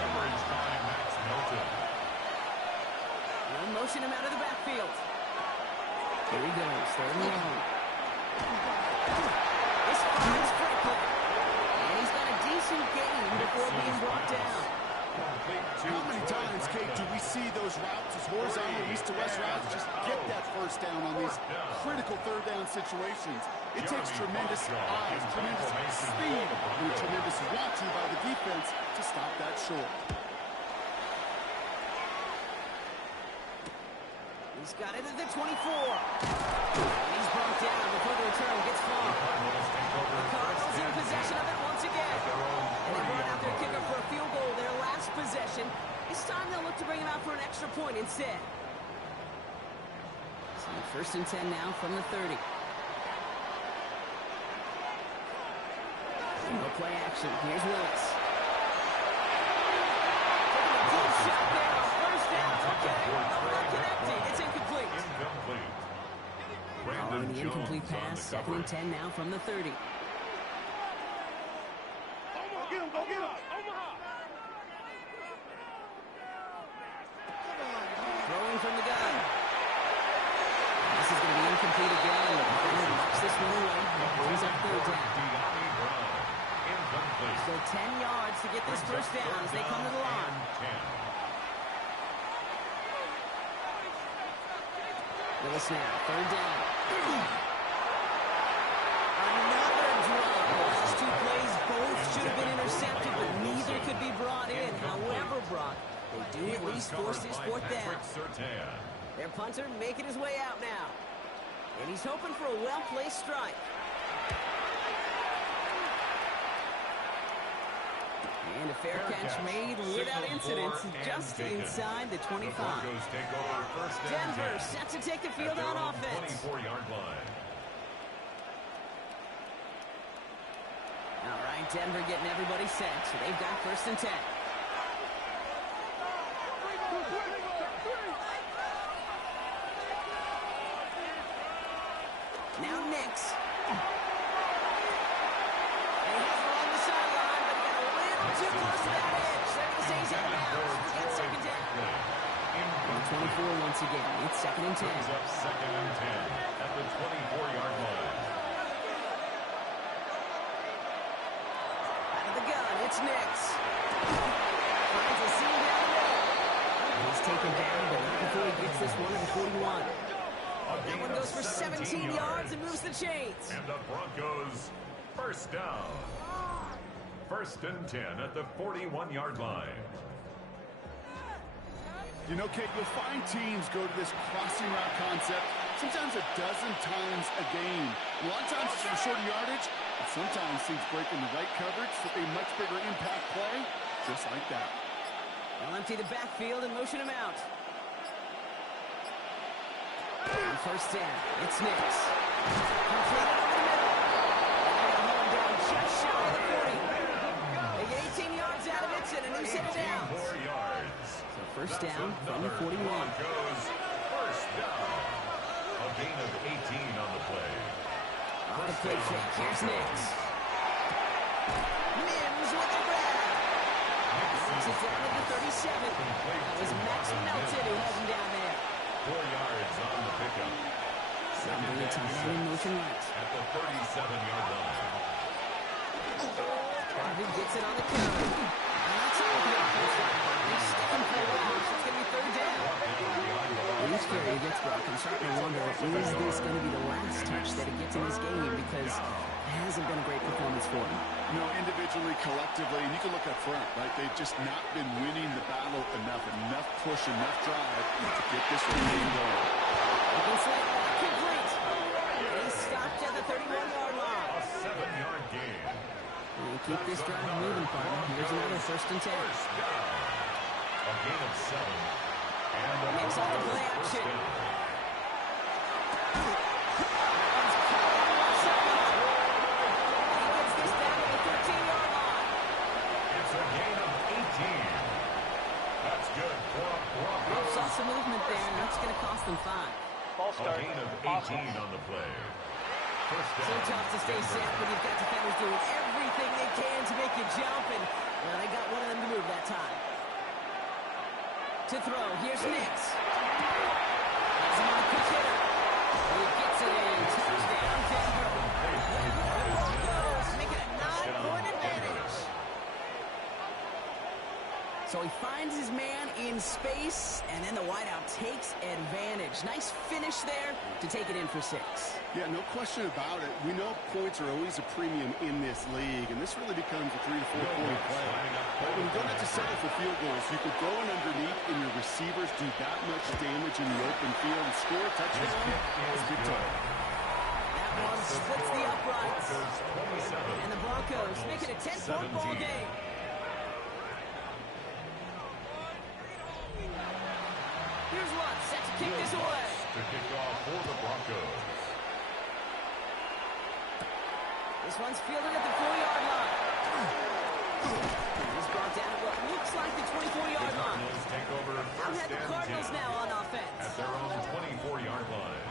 Coverage by Max Melton. They'll motion him out of the backfield. Here he goes, 3rd and long. This finds Franklin. And he's got a decent gain before being brought down. How many times, Kate, do we see those routes, as horizontal east to west routes, just get that first down on these critical 3rd down situations? It takes tremendous eyes, tremendous speed, and a tremendous want-to by the defense to stop that short. He's got it at the 24. And he's brought down before the return gets far. The Cardinals in possession of it once again. And they brought out their kicker for a field goal their last possession. This time they'll look to bring him out for an extra point instead. So 1st and 10 now from the 30. No play action. Here's Willis. Taking a deep shot there on 1st down. Okay, not connecting. It's incomplete. Incomplete. Following the incomplete Jones on pass, the 2nd and coverage. 10 now from the 30. Throwing from the gun. This is going to be incomplete again. The defender knocks this one away. It brings up 3rd down. De'Ami Brown. Incomplete. So 10 yards to get this first down as they come to the line. 10. Willis now, 3rd down. Another drop. The last 2 plays both should have been intercepted, but neither could be brought in. However, Brock, they do at least force this 4th down. Their punter making his way out now. And he's hoping for a well-placed strike. And a fair catch made without incident just inside the 25. Denver set to take the field on offense. 24-yard line. All right, Denver getting everybody set, so they've got 1st and 10. Now Nix. And he has it along the sideline, but he got a little too close to that edge. They're going to say he's out of bounds. Get 2nd down. And 24 once again. It's 2nd and 10. Brings up 2nd and 10 at the 24-yard line. Out of the gun, it's Nix. Finds a seam down the middle. And he's taken down, but not before he gets this one to the 41. A That gain one of goes for 17 yards and moves the chains. And the Broncos first down. First and 10 at the 41-yard line. You know, Kate, you'll find teams go to this crossing route concept sometimes a dozen times a game. A lot of times it's for shorter yardage, but sometimes teams break in the right coverage for a much bigger impact play, just like that. They'll empty the backfield and motion him out. On first down, it's Nicks. Completed over the middle. And they're going to hold him down just shy of the 40. They get 18 yards out of it and a new set of downs. 18 yards. So first down from the 41. Broncos first down. A gain of 18 on the play. On the play fake, here's Nicks. Mims with the grab. Takes it down to the 37. That was Max Melton who held him down there. 4 yards on the pickup. Second Number 10 in motion right. at the 37-yard line. Harvey gets it on the counter. And that's all the offense line. They're sticking for a while, so it's going to be third down. Each carry gets Brock. I'm starting to wonder, is this going to be the last touch that he gets in this game? Because it hasn't been a great performance for him. You know, individually, collectively, and you can look up front, right? They've just not been winning the battle enough push, enough drive to get this game going. Against that back complete. He's stopped at the 31-yard line. A 7-yard gain. We'll keep this drive moving, partner. Here's another first and 10. First down. A gain of 7. And a Makes off the play first action. down. He gets this down to the 13-yard line. It's a gain of 18. That's good for a Broncos. Saw some movement there, and that's going to cost them 5. False A start. gain of 18 Offense. on the play. First down. So tough to stay safe when you've got defenders doing everything they can to make you jump, and well, they got one of them to move that time. To throw, here's Nicks. Has him on the quick hitter. He gets it in. Touchdown, Denver. Broncos make it a 9-point advantage. So he finds his man in space, and then the wideout takes advantage. Nice finish there to take it in for 6. Yeah, no question about it. We know points are always a premium in this league, and this really becomes a 3 to 4 point play. Right, when you don't have to settle for field goals, you could go in underneath and your receivers do that much damage in the open field and score a touchdown. It's big time. That one splits the uprights. And the Broncos make it a 10-point ball game. Here's one, set to kick this away. To kick off for the Broncos. This one's fielded at the 4-yard line. He's brought down at what looks like the 24-yard line. Cardinals take over Out first head the and Cardinals 10 now on offense. at their own 24-yard line.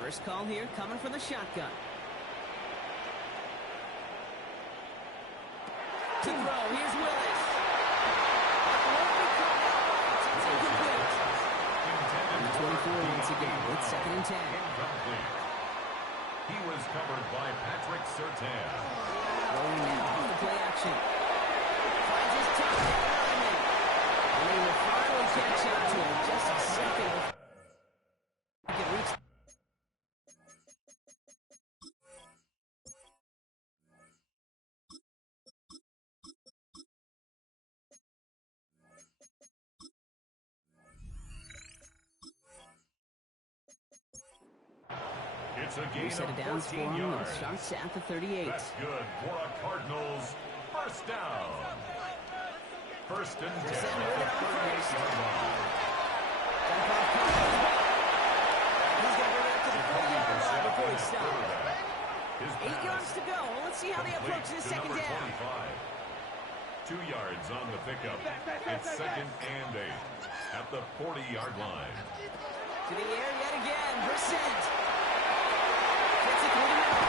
First call here coming from the shotgun. To throw, here's Willis. That won't be caught outright. It's incomplete. And the 24 once again. It's second and 10. Incomplete. He was covered by Patrick Surtain. Rolling now on the play action. Finds his touchdown lineman. And they will finally catch up to him. Just a second. He can reach. It's a gain Set of it down for 14 him and yards. starts at the 38. That's good for a Cardinals first down. First and 10 at the 38-yard line. He's going to bring it up to the 40-yard line before he stops. His 8 pass yards to go. Well, let's see how they approach this complete to second number down. 25. 2 yards on the pickup. It's second and 8 at the 40-yard line. To the air yet again. Brissett. Gets it through the middle.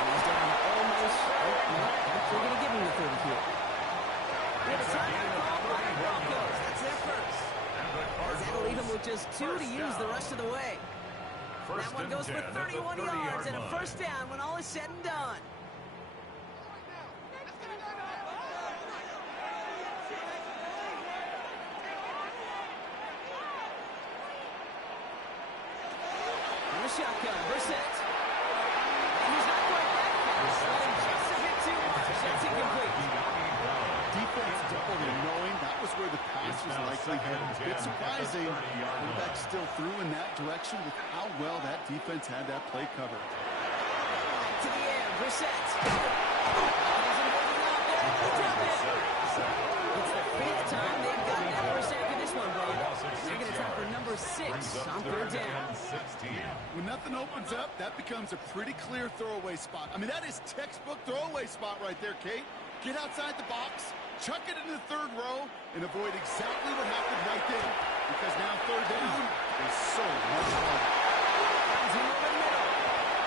He's down to almost. Oh, no. Actually going to give him the 30 here. We have a timeout call by the Broncos. That's their first. That'll leave him with just 2 to use the rest of the way. That one goes for 31 yards and a first down when all is said and done. shotgun. Brissett. And he's not quite that fast. Running just a bit too much. That's incomplete. Defense definitely knowing that was where the pass was likely headed. A bit surprising. Quarterback still threw in that direction with how well that defense had that play covered. To the air. Brissett. Isn't holding out there. Drop it. It's the fifth time they've gotten that first sack in this one, bro. They're going to try for number 6 on third down. When nothing opens up, that becomes a pretty clear throwaway spot. I mean, that is textbook throwaway spot right there, Kate. Get outside the box, chuck it into the third row, and avoid exactly what happened right there. Because now third down is so much harder. Finds him over the middle.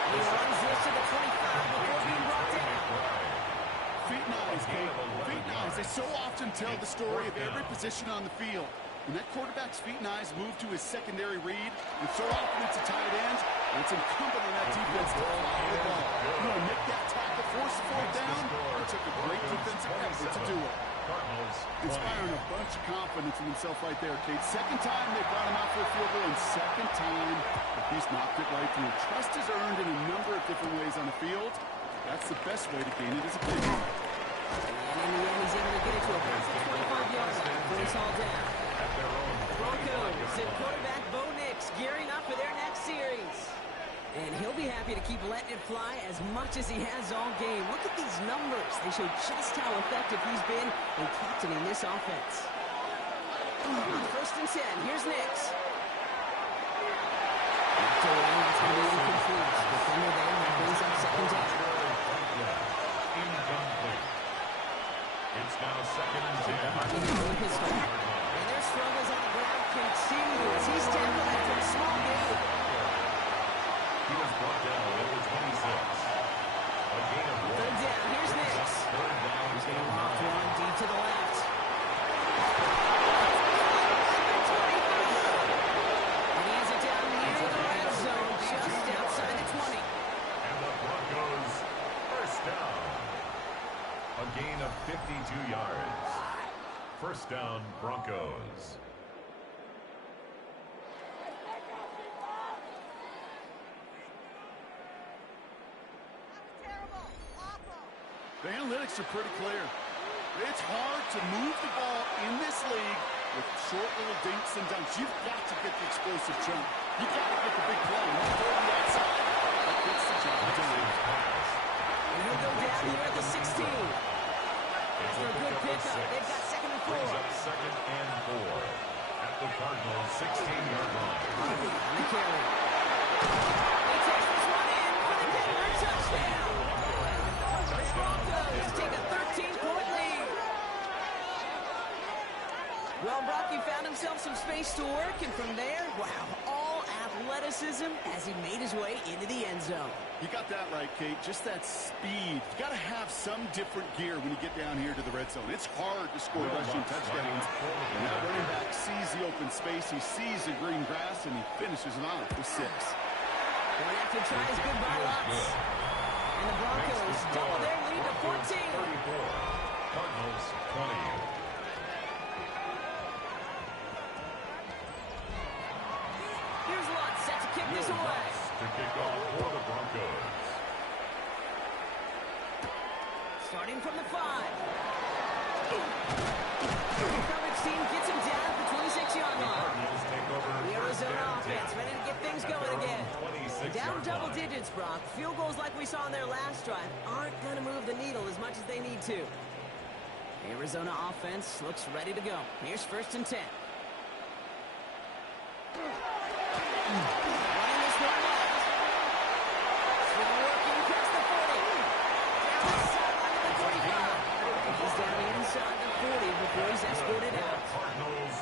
He runs this to the 25 before being brought down. Feet and eyes, Kate. Feet and eyes. They so often tell the story of every position on the field. When that quarterback's feet and eyes move to his secondary read, and so often it's a tight end, and it's incumbent on that defense to fly the ball. You know, make that tackle, force the fourth down. It took a great defensive effort to do it. Inspiring a bunch of confidence in himself right there, Kate. Second time they brought him out for a field goal, and second time he's knocked it right through. Trust is earned in a number of different ways on the field. That's the best way to gain it as a player. And in the end, he's able to get it to about the 25-yard line before he's hauled down. Broncos and quarterback Bo Nix gearing up for their next series. And he'll be happy to keep letting it fly as much as he has all game. Look at these numbers. They show just how effective he's been in captaining this offense. On first and 10, here's Nix. That's going to be incomplete. Defender there, that brings up second down. Incomplete. It's now second and 10. And their struggles on the ground continue as he's tackled after a small gain. He was brought down at the 26. A gain of 1. Third down, here's Nix. Third down. He's going to loft one deep to the left. And he has it down near the red zone, just outside the 20. And the Broncos first down. A gain of 52 yards. First down, Broncos. The analytics are pretty clear. It's hard to move the ball in this league with short little dinks and dunks. You've got to get the explosive jump. You've got to get the big play. You throw on the outside. That gets the job done. And he'll go down here at the 16. After a good pickup, they've got second and 4. Brings up second and 4 at the Cardinals' 16-yard line. On the carry. He takes this one in for the Denver touchdown. Broncos take a 13-point lead. Well, Brock, he found himself some space to work, and from there, wow, all athleticism as he made his way into the end zone. You got that right, Kate. Just that speed. You got to have some different gear when you get down here to the red zone. It's hard to score rushing touchdowns. And that running back sees the open space, he sees the green grass, and he finishes it off with 6. Going after to try his goodbye lots. And the Broncos double their lead to 14. 34. Cardinals 20. Here's Lutz set to kick this away. To kick off for the Broncos. Starting from the 5. The coverage team gets him down at the 26-yard line. Cardinals take over. The Arizona offense ready to get things going again. 26 Down yard double line. digits, Brock. Field goals like we saw in their last drive aren't going to move the needle as much as they need to. The Arizona offense looks ready to go. Here's first and 10. Running this one left. Still working past the 40. Down the sideline to the 45. He's down inside the 40 before he's escorted out. Cardinals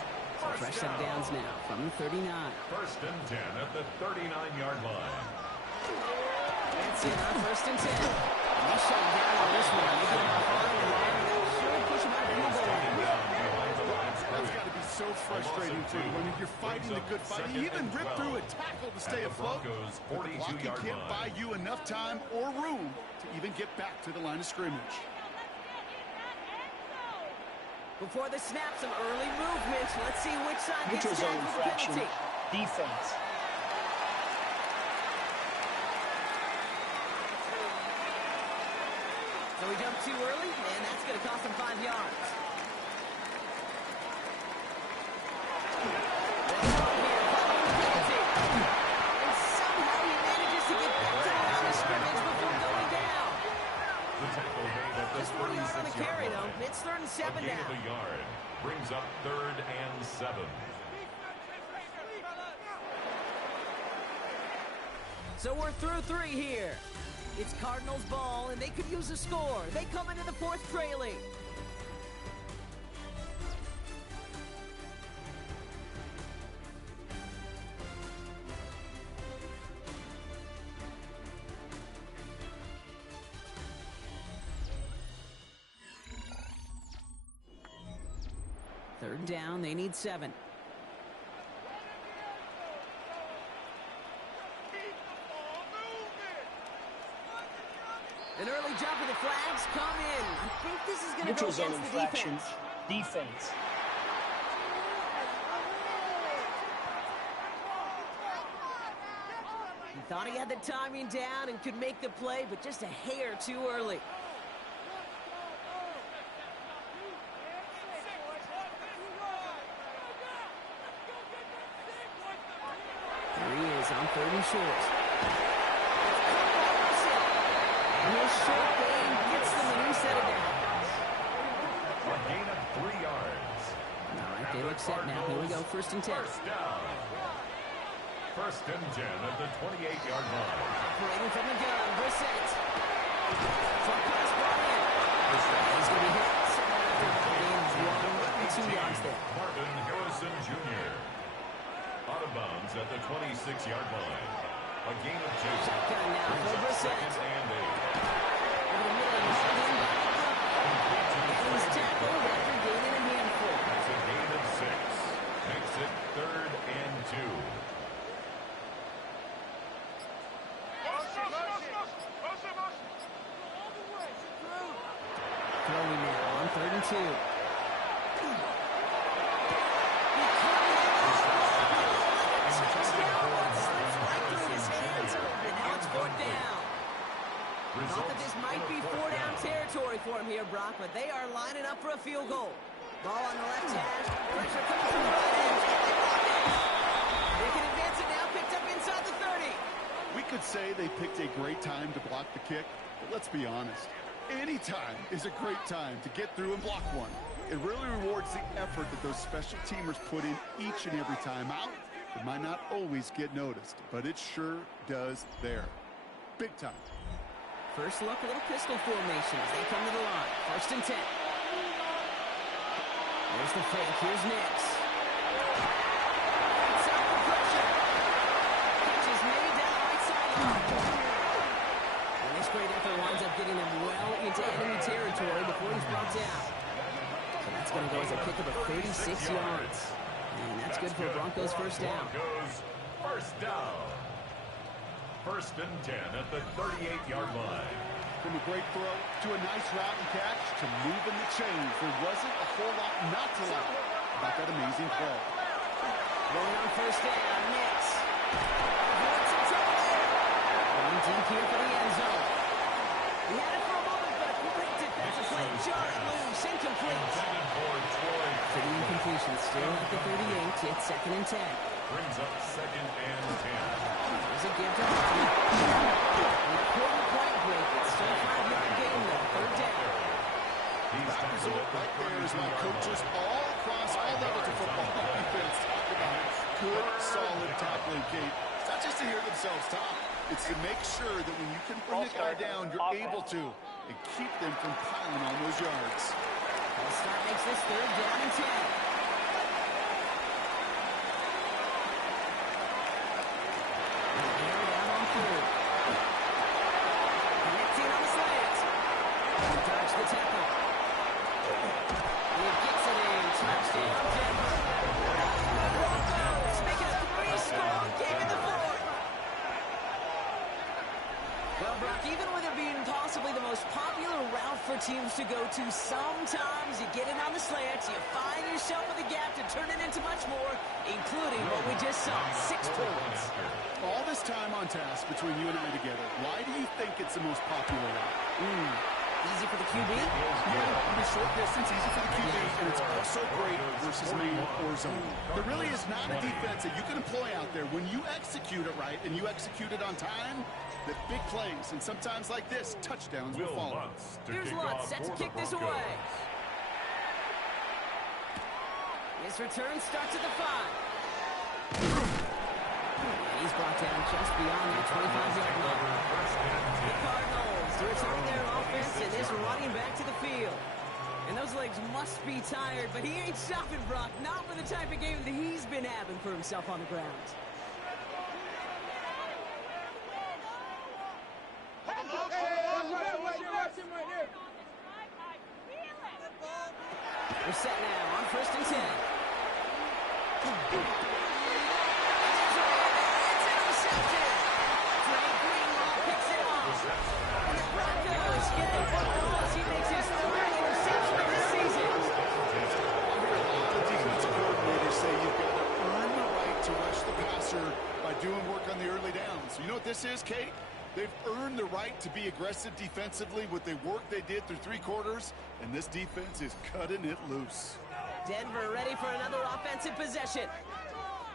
Fresh set of downs now from the 39. First and 10 at the 39-yard line. That's it on first and 10. He's shut down on this one. They get him behind the line. That should push him out of the goal line. That's got to be so frustrating for you when you're fighting the good fight. You even rip through a tackle to stay afloat. Broncos' But the blocking 42-yard can't buy line. you enough time or room to even get back to the line of scrimmage. Before the snap, some early movement. Let's see which side gets Neutral zone tagged with the infraction. penalty. Defense. So he jumped too early, and that's going to cost him 5 yards. And somehow he manages to get back to the line of scrimmage before going down. The tackle made at the Just 1 yard on the 36-yard carry, though. line. It's 3rd and 7 A gain now. of a yard brings up 3rd and 7. So we're through 3 here. It's Cardinals ball, and they could use a score. They come into the 4th trailing. Third down, they need 7. An early jump of the flags come in. I think this is going to go Neutral zone against the infraction. defense. Defense. He thought he had the timing down and could make the play, but just a hair too early. There he is on 3rd and short. And his short game gets them a new set of downs. A gain of 3 yards. All right, they look set now. Here we go, 1st and 10. First down. 1st and 10 at the 28-yard line. Operating from the gun, Brissett. Front pass brought in. He's going to be hit. Gain of 2 yards there. Marvin Harrison Jr. Out of bounds at the 26-yard line. A gain of 2. Shotgun now Brings for up Brissett. 2nd and 8. Over the middle, hauled in by and he's tackled after gaining a handful. That's a gain of 6. Makes it 3rd and 2. Throwing now on 3rd and 2. Thought that this might be 4-down territory for him here, Brock, but they are lining up for a field goal. Ball on the left hash. Pressure coming from the right end. They can advance it now, picked up inside the 30. We could say they picked a great time to block the kick, but let's be honest. Any time is a great time to get through and block one. It really rewards the effort that those special teamers put in each and every time out. It might not always get noticed, but it sure does there. Big time. First look, a little pistol formation as they come to the line. 1st and 10. There's the fake. Here's Nix. Inside the pressure. Catch is made down the right sideline. And this great effort winds up getting him well into enemy territory before he's brought down. So that's going to go as a kick of 36 yards. And that's good for Broncos first down. Broncos first down. 1st and 10 at the 38-yard line. From a great throw to a nice route and catch to moving the chains, there wasn't a whole lot not to like about that amazing play. Going on 1st down, Nix. Avoids some trouble there. Going deep here for the end zone. He had it for a moment, but a great defensive play. Jarred loose, incomplete. Intended for Troy. For the incompletion, still at the 38. It's 2nd and 10. Brings up 2nd and 10. There's a give to Harvey. He couldn't quite break it. Still a 5-yard gain, though. 3rd down. He's That result right there is why coaches all across all levels of football defense talk about good, solid tackling, Kate. It's not just to hear themselves talk. It's to make sure that when you can bring the guy down, you're able to and keep them from piling on those yards. False start makes this 3rd down and 10. Teams to go to. Sometimes you get it on the slants, you find yourself with a gap to turn it into much more, including what we just saw, 6 points. All this time on task between you and I together, why do you think it's the most popular route? Easy for the the QB. Yeah, the short distance, easy for the QB, and it's also great versus man or zone. There really is not a defense that you can employ out there when you execute it right and you execute it on time, that big plays, and sometimes like this, touchdowns will follow. Here's Lutz, set to kick this away. His return starts at the 5. And he's brought down just beyond that 25-yard line. The Cardinals returning their offense and is running back to the field. And those legs must be tired, but he ain't stopping, Brock. Not with the type of game that he's been having for himself on the ground. We're set now on 1st and 10. It's intercepted. Frank Greenlaw picks it off. And the Broncos get it for Ross. He makes his 3rd interception of the season. The defensive coordinators say you've got to earn the right to rush the passer by doing work on the early downs. You know what this is, Kate? They've earned the right to be aggressive defensively with the work they did through 3 quarters, and this defense is cutting it loose. Denver ready for another offensive possession.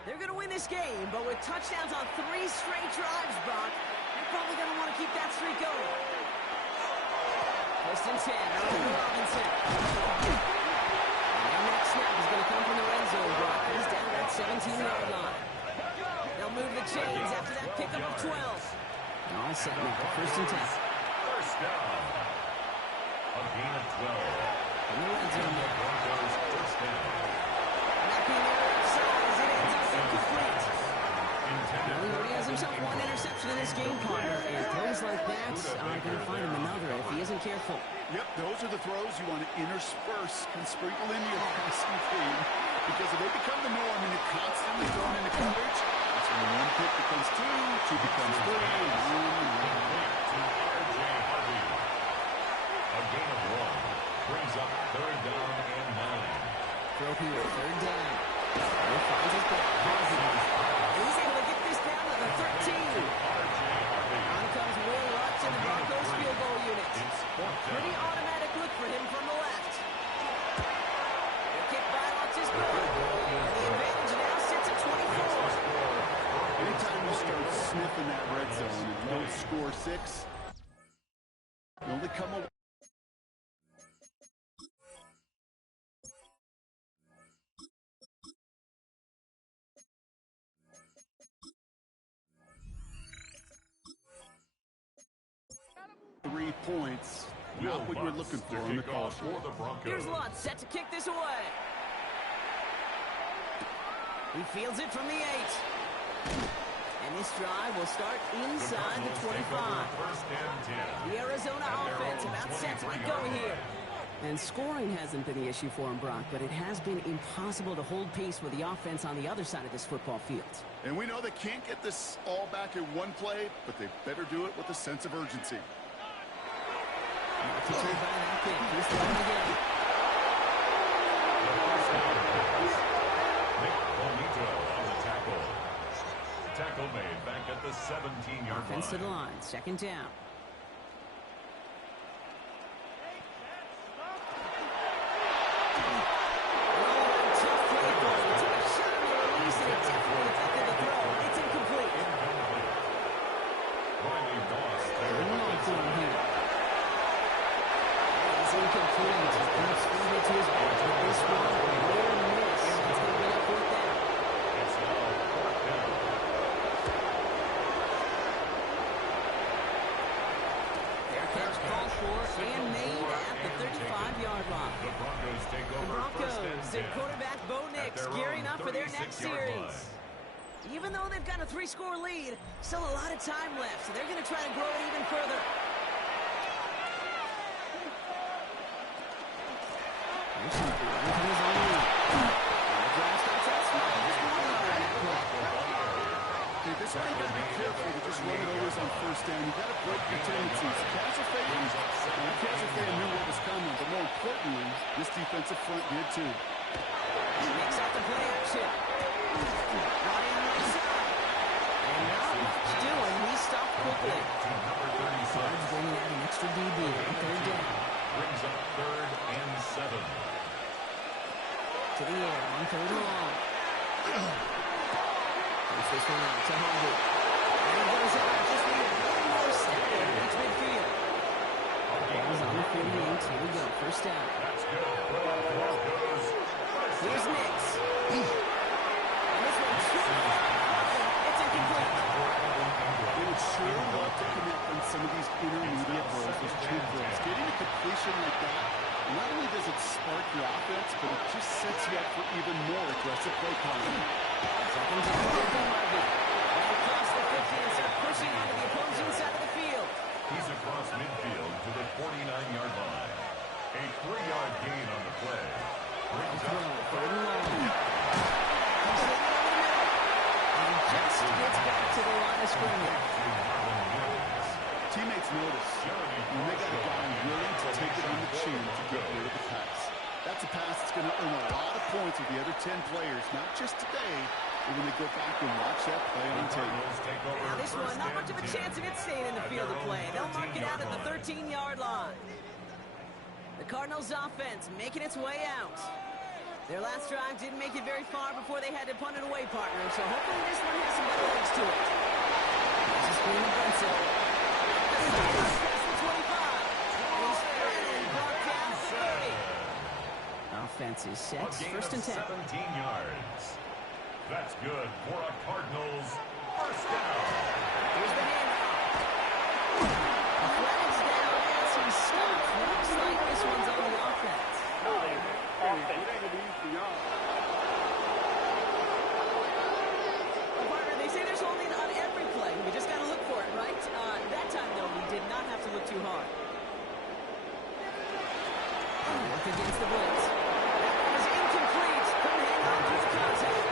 They're going to win this game, but with touchdowns on 3 straight drives, Brock, they're probably going to want to keep that streak going. 1st and 10, Earl Robinson. And their next snap is going to come from the red zone, Brock. He's down that 17-yard line. They'll move the chains after that pickup of 12. All set now for 1st and 10. First down. A gain of 12. In the red zone now. Broncos first down. And that being their outside as it ends up incomplete. Well, he already has himself 1 interception in this game, partner. And throws like that are going to find him another if he isn't careful. Yep, those are the throws you want to intersperse and sprinkle into your passing game, because if they become the norm and you're constantly thrown into coverage, that's when 1 pick becomes 2, 2 becomes 3, and 1. A gain of 1 brings up 3rd down and 9. Throw here, 3rd down. He finds his back. He's able to get this down to the 13. On comes Will Lutz in the Broncos field goal unit. Pretty automatic look for him from the left. The kick by Lutz is good. And the advantage now sits at 24. Anytime you start sniffing that red zone and you don't score 6, you only come away. Points, not what you're looking for on the call sheet. Here's Lutz set to kick this away. He fields it from the 8. And this drive will start inside the 25. The Arizona offense about set to get going here. And scoring hasn't been the issue for him, Brock, but it has been impossible to hold pace with the offense on the other side of this football field. And we know they can't get this all back in 1 play, but they better do it with a sense of urgency. Not to turn by that kick. He's throwing again. Nick Bonito on the tackle. Tackle made back at the 17-yard line. Offense to the line. 2nd down. Tough play for him. He took a shot on the release, and it definitely affected the throw. It's incomplete. Riley Doss there. Third and long for him here. It's incomplete. He's fumbled to his back with this one. Near miss. It's going to be up 4th down. It's now 4th down. Fair catch called for and made at the 35-yard line. The Broncos take The over Broncos first and 10. and quarterback Bo Nix their gearing own up for their next 36-yard series. line. Even though they've got a 3-score lead, still a lot of time left, so they're going to try to grow it even further. This is why you got to be careful to just run it always on 1st down. You got to break your tendencies. Casual fan knew what was coming, but more importantly, this defensive front did too. He makes out the play action. Ryan right side. And not much doing. He stopped quickly. Cards bringing out an extra DB on 3rd down. one out to Harvey. And he goes out. Just needed one more step there to reach midfield. Ball's on the 48. Here we go. First down. That's good. Broncos. Here's Nix. And this one, it's incomplete. They would sure love to connect on some of these intermediate throws, those true throws. Getting a completion like that, not only does it spark your offense, but it just sets you up for even more aggressive play calling. Second down, here from Harvey. And across the 50 and start pushing onto the opposing side of the field. He's across midfield to the 49-yard line. A 3-yard gain on the play. Brings Throw, up third and long. He's hitting it over the middle. And just gets back to the line of scrimmage. Teammates notice when they got a guy willing to take it on the chin to get rid of the pass. That's a pass that's going to earn a lot of points with the other 10 players, not just today, but when they go back and watch that play on tape. Now this one, not much of a chance of it staying in the field of play. They'll mark it out at the 13-yard line. The Cardinals offense making its way out. Their last drive didn't make it very far before they had to punt it away, partner, so hopefully this one has some better legs to it. There's a screen of Brunson. Past the 25. And he's finally brought down at the 30. Offense is set. First and 10. 17 yards. That's good for a Cardinals first down. Here's the handoff. A flag's down as he stops. Looks like this one's on the offense. Well, partner, they say there's holding on every play. We just got to look for it, right? That time, though, we did not have to look too hard. Work against the blitz. That one is incomplete. Couldn't hang on through the contact.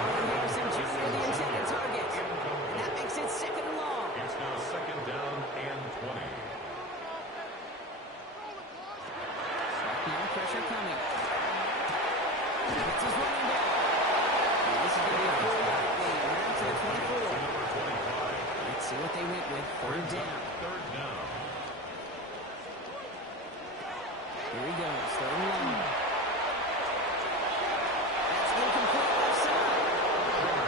Marvin Harrison Jr., the intended target. And that makes it second and long. It's now second down and 20. Now pressure coming. It's his running back. And this is going to be a 4-yard gain. Around to the 24. Let's see what they went with. Third down. Third down. Here he goes. Third and long. That's incomplete left side. Not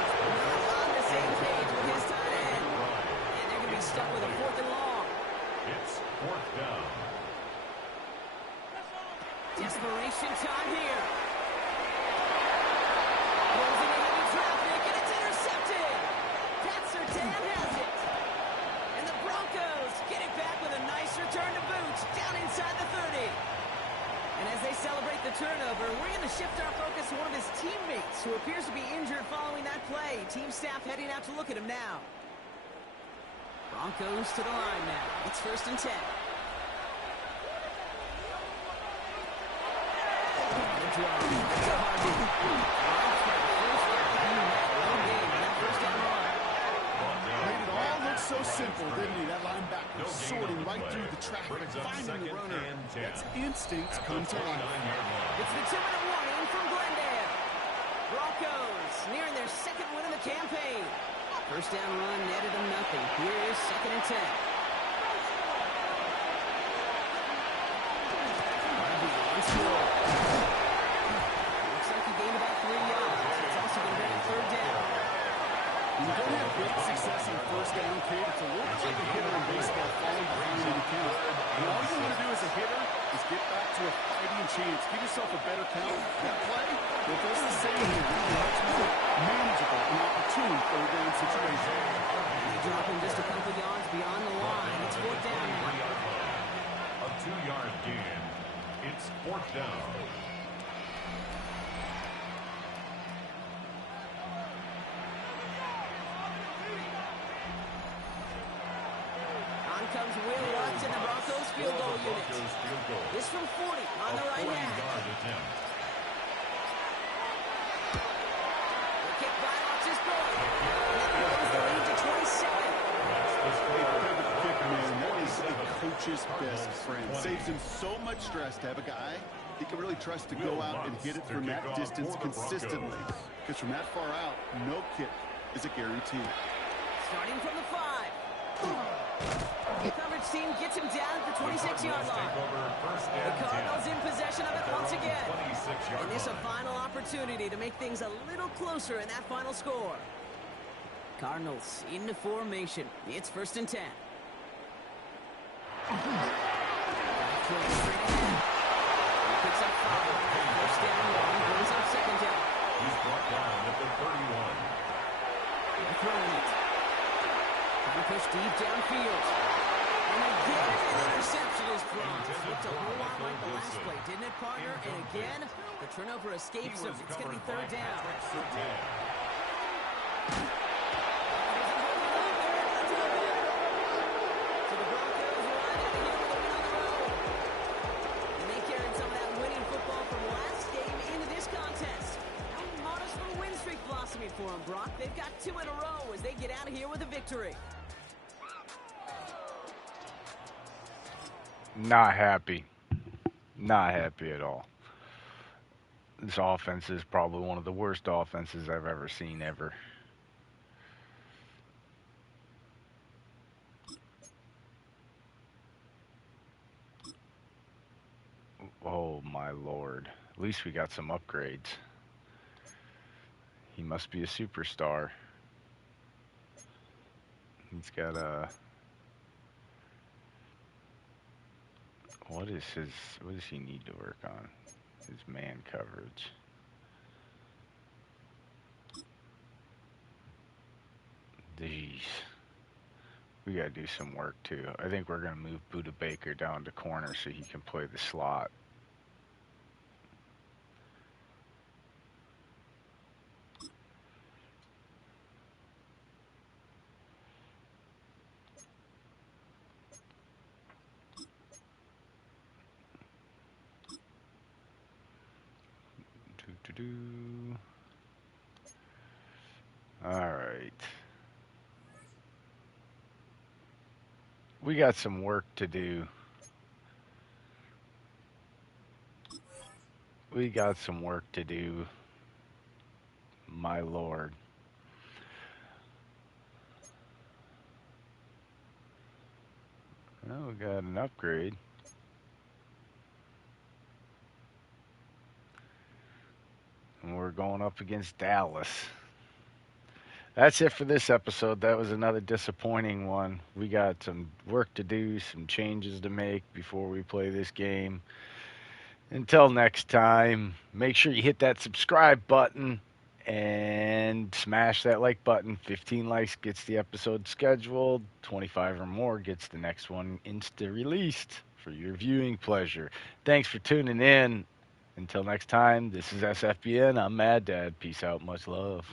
on the same page with his tight end. And they're going to be stuck with a fourth and long. It's fourth down. Desperation time here. Closing ahead in traffic, and it's intercepted. Pat Surtain has it. And the Broncos get it back with a nice return to boot down inside the 30. And as they celebrate the turnover, we're going to shift our focus to one of his teammates who appears to be injured following that play. Team staff heading out to look at him now. Broncos to the line now. It's first and 10. Draw. That's a hard beat. First down. No gain on that first down run. Made it all look so simple, didn't he? That linebacker sorting right through the traffic, finding the runner. That's instincts come to life. It's the 2-minute warning from Glendale. Broncos nearing their second win of the campaign. First down run netted them nothing. Here is second and 10. Harvey on score. Looks like he gained about 3 yards. It's also going to be a third down. When you don't have great success on first down, Kate, it's a little bit like a hitter in baseball falling behind in the count. And all you want to do as a hitter is get back to a fighting chance. Give yourself a better count. That play, well, it does the same here. Much more manageable and opportune third down situation. Dropping just a couple yards beyond the line. It's fourth down now. A 2-yard gain. It's fourth down. On comes Will Lutz in the Broncos field goal unit. This from 40 on the right hand. The kick by Lutz is good. And that blows the lead to 27. Kicker, man, that is a coach's best friend. Saves him so much stress to have a guy he can really trust to go out and hit it from that distance consistently. Because from that far out, no kick is a guarantee. Starting from the 5. The coverage team gets him down at the 26-yard line. The Cardinals in possession of it once again. And this a final opportunity to make things a little closer in that final score. Cardinals into formation. It's 1st and 10. Throw straight ahead. He picks up 5. 1st down, 1. Brings up 2nd down. He's brought down at the 31. They're throwing it. Trying to push deep downfield. And again, an interception is thrown. Looked a whole lot like the last play, didn't it, partner? And again, the turnover escapes him. It's going to be 3rd down. So the Broncos ride out of here with a win on the road. And they carried some of that winning football from last game into this contest. A modest little win streak blossoming for them, Brock. They've got 2 in a row as they get out of here with a victory. Not happy. Not happy at all. This offense is probably one of the worst offenses I've ever seen ever. Oh my lord. At least we got some upgrades. He must be a superstar. He's got a... What does he need to work on? His man coverage. Jeez. We gotta do some work too. I think we're gonna move Buda Baker down to corner so he can play the slot. All right. We got some work to do. We got some work to do. My lord. Well, we got an upgrade. And we're going up against Dallas. That's it for this episode. That was another disappointing one. We got some work to do, some changes to make before we play this game. Until next time, make sure you hit that subscribe button and smash that like button. 15 likes gets the episode scheduled. 25 or more gets the next one insta-released for your viewing pleasure. Thanks for tuning in. Until next time, this is SFBN. I'm Mad Dad. Peace out. Much love.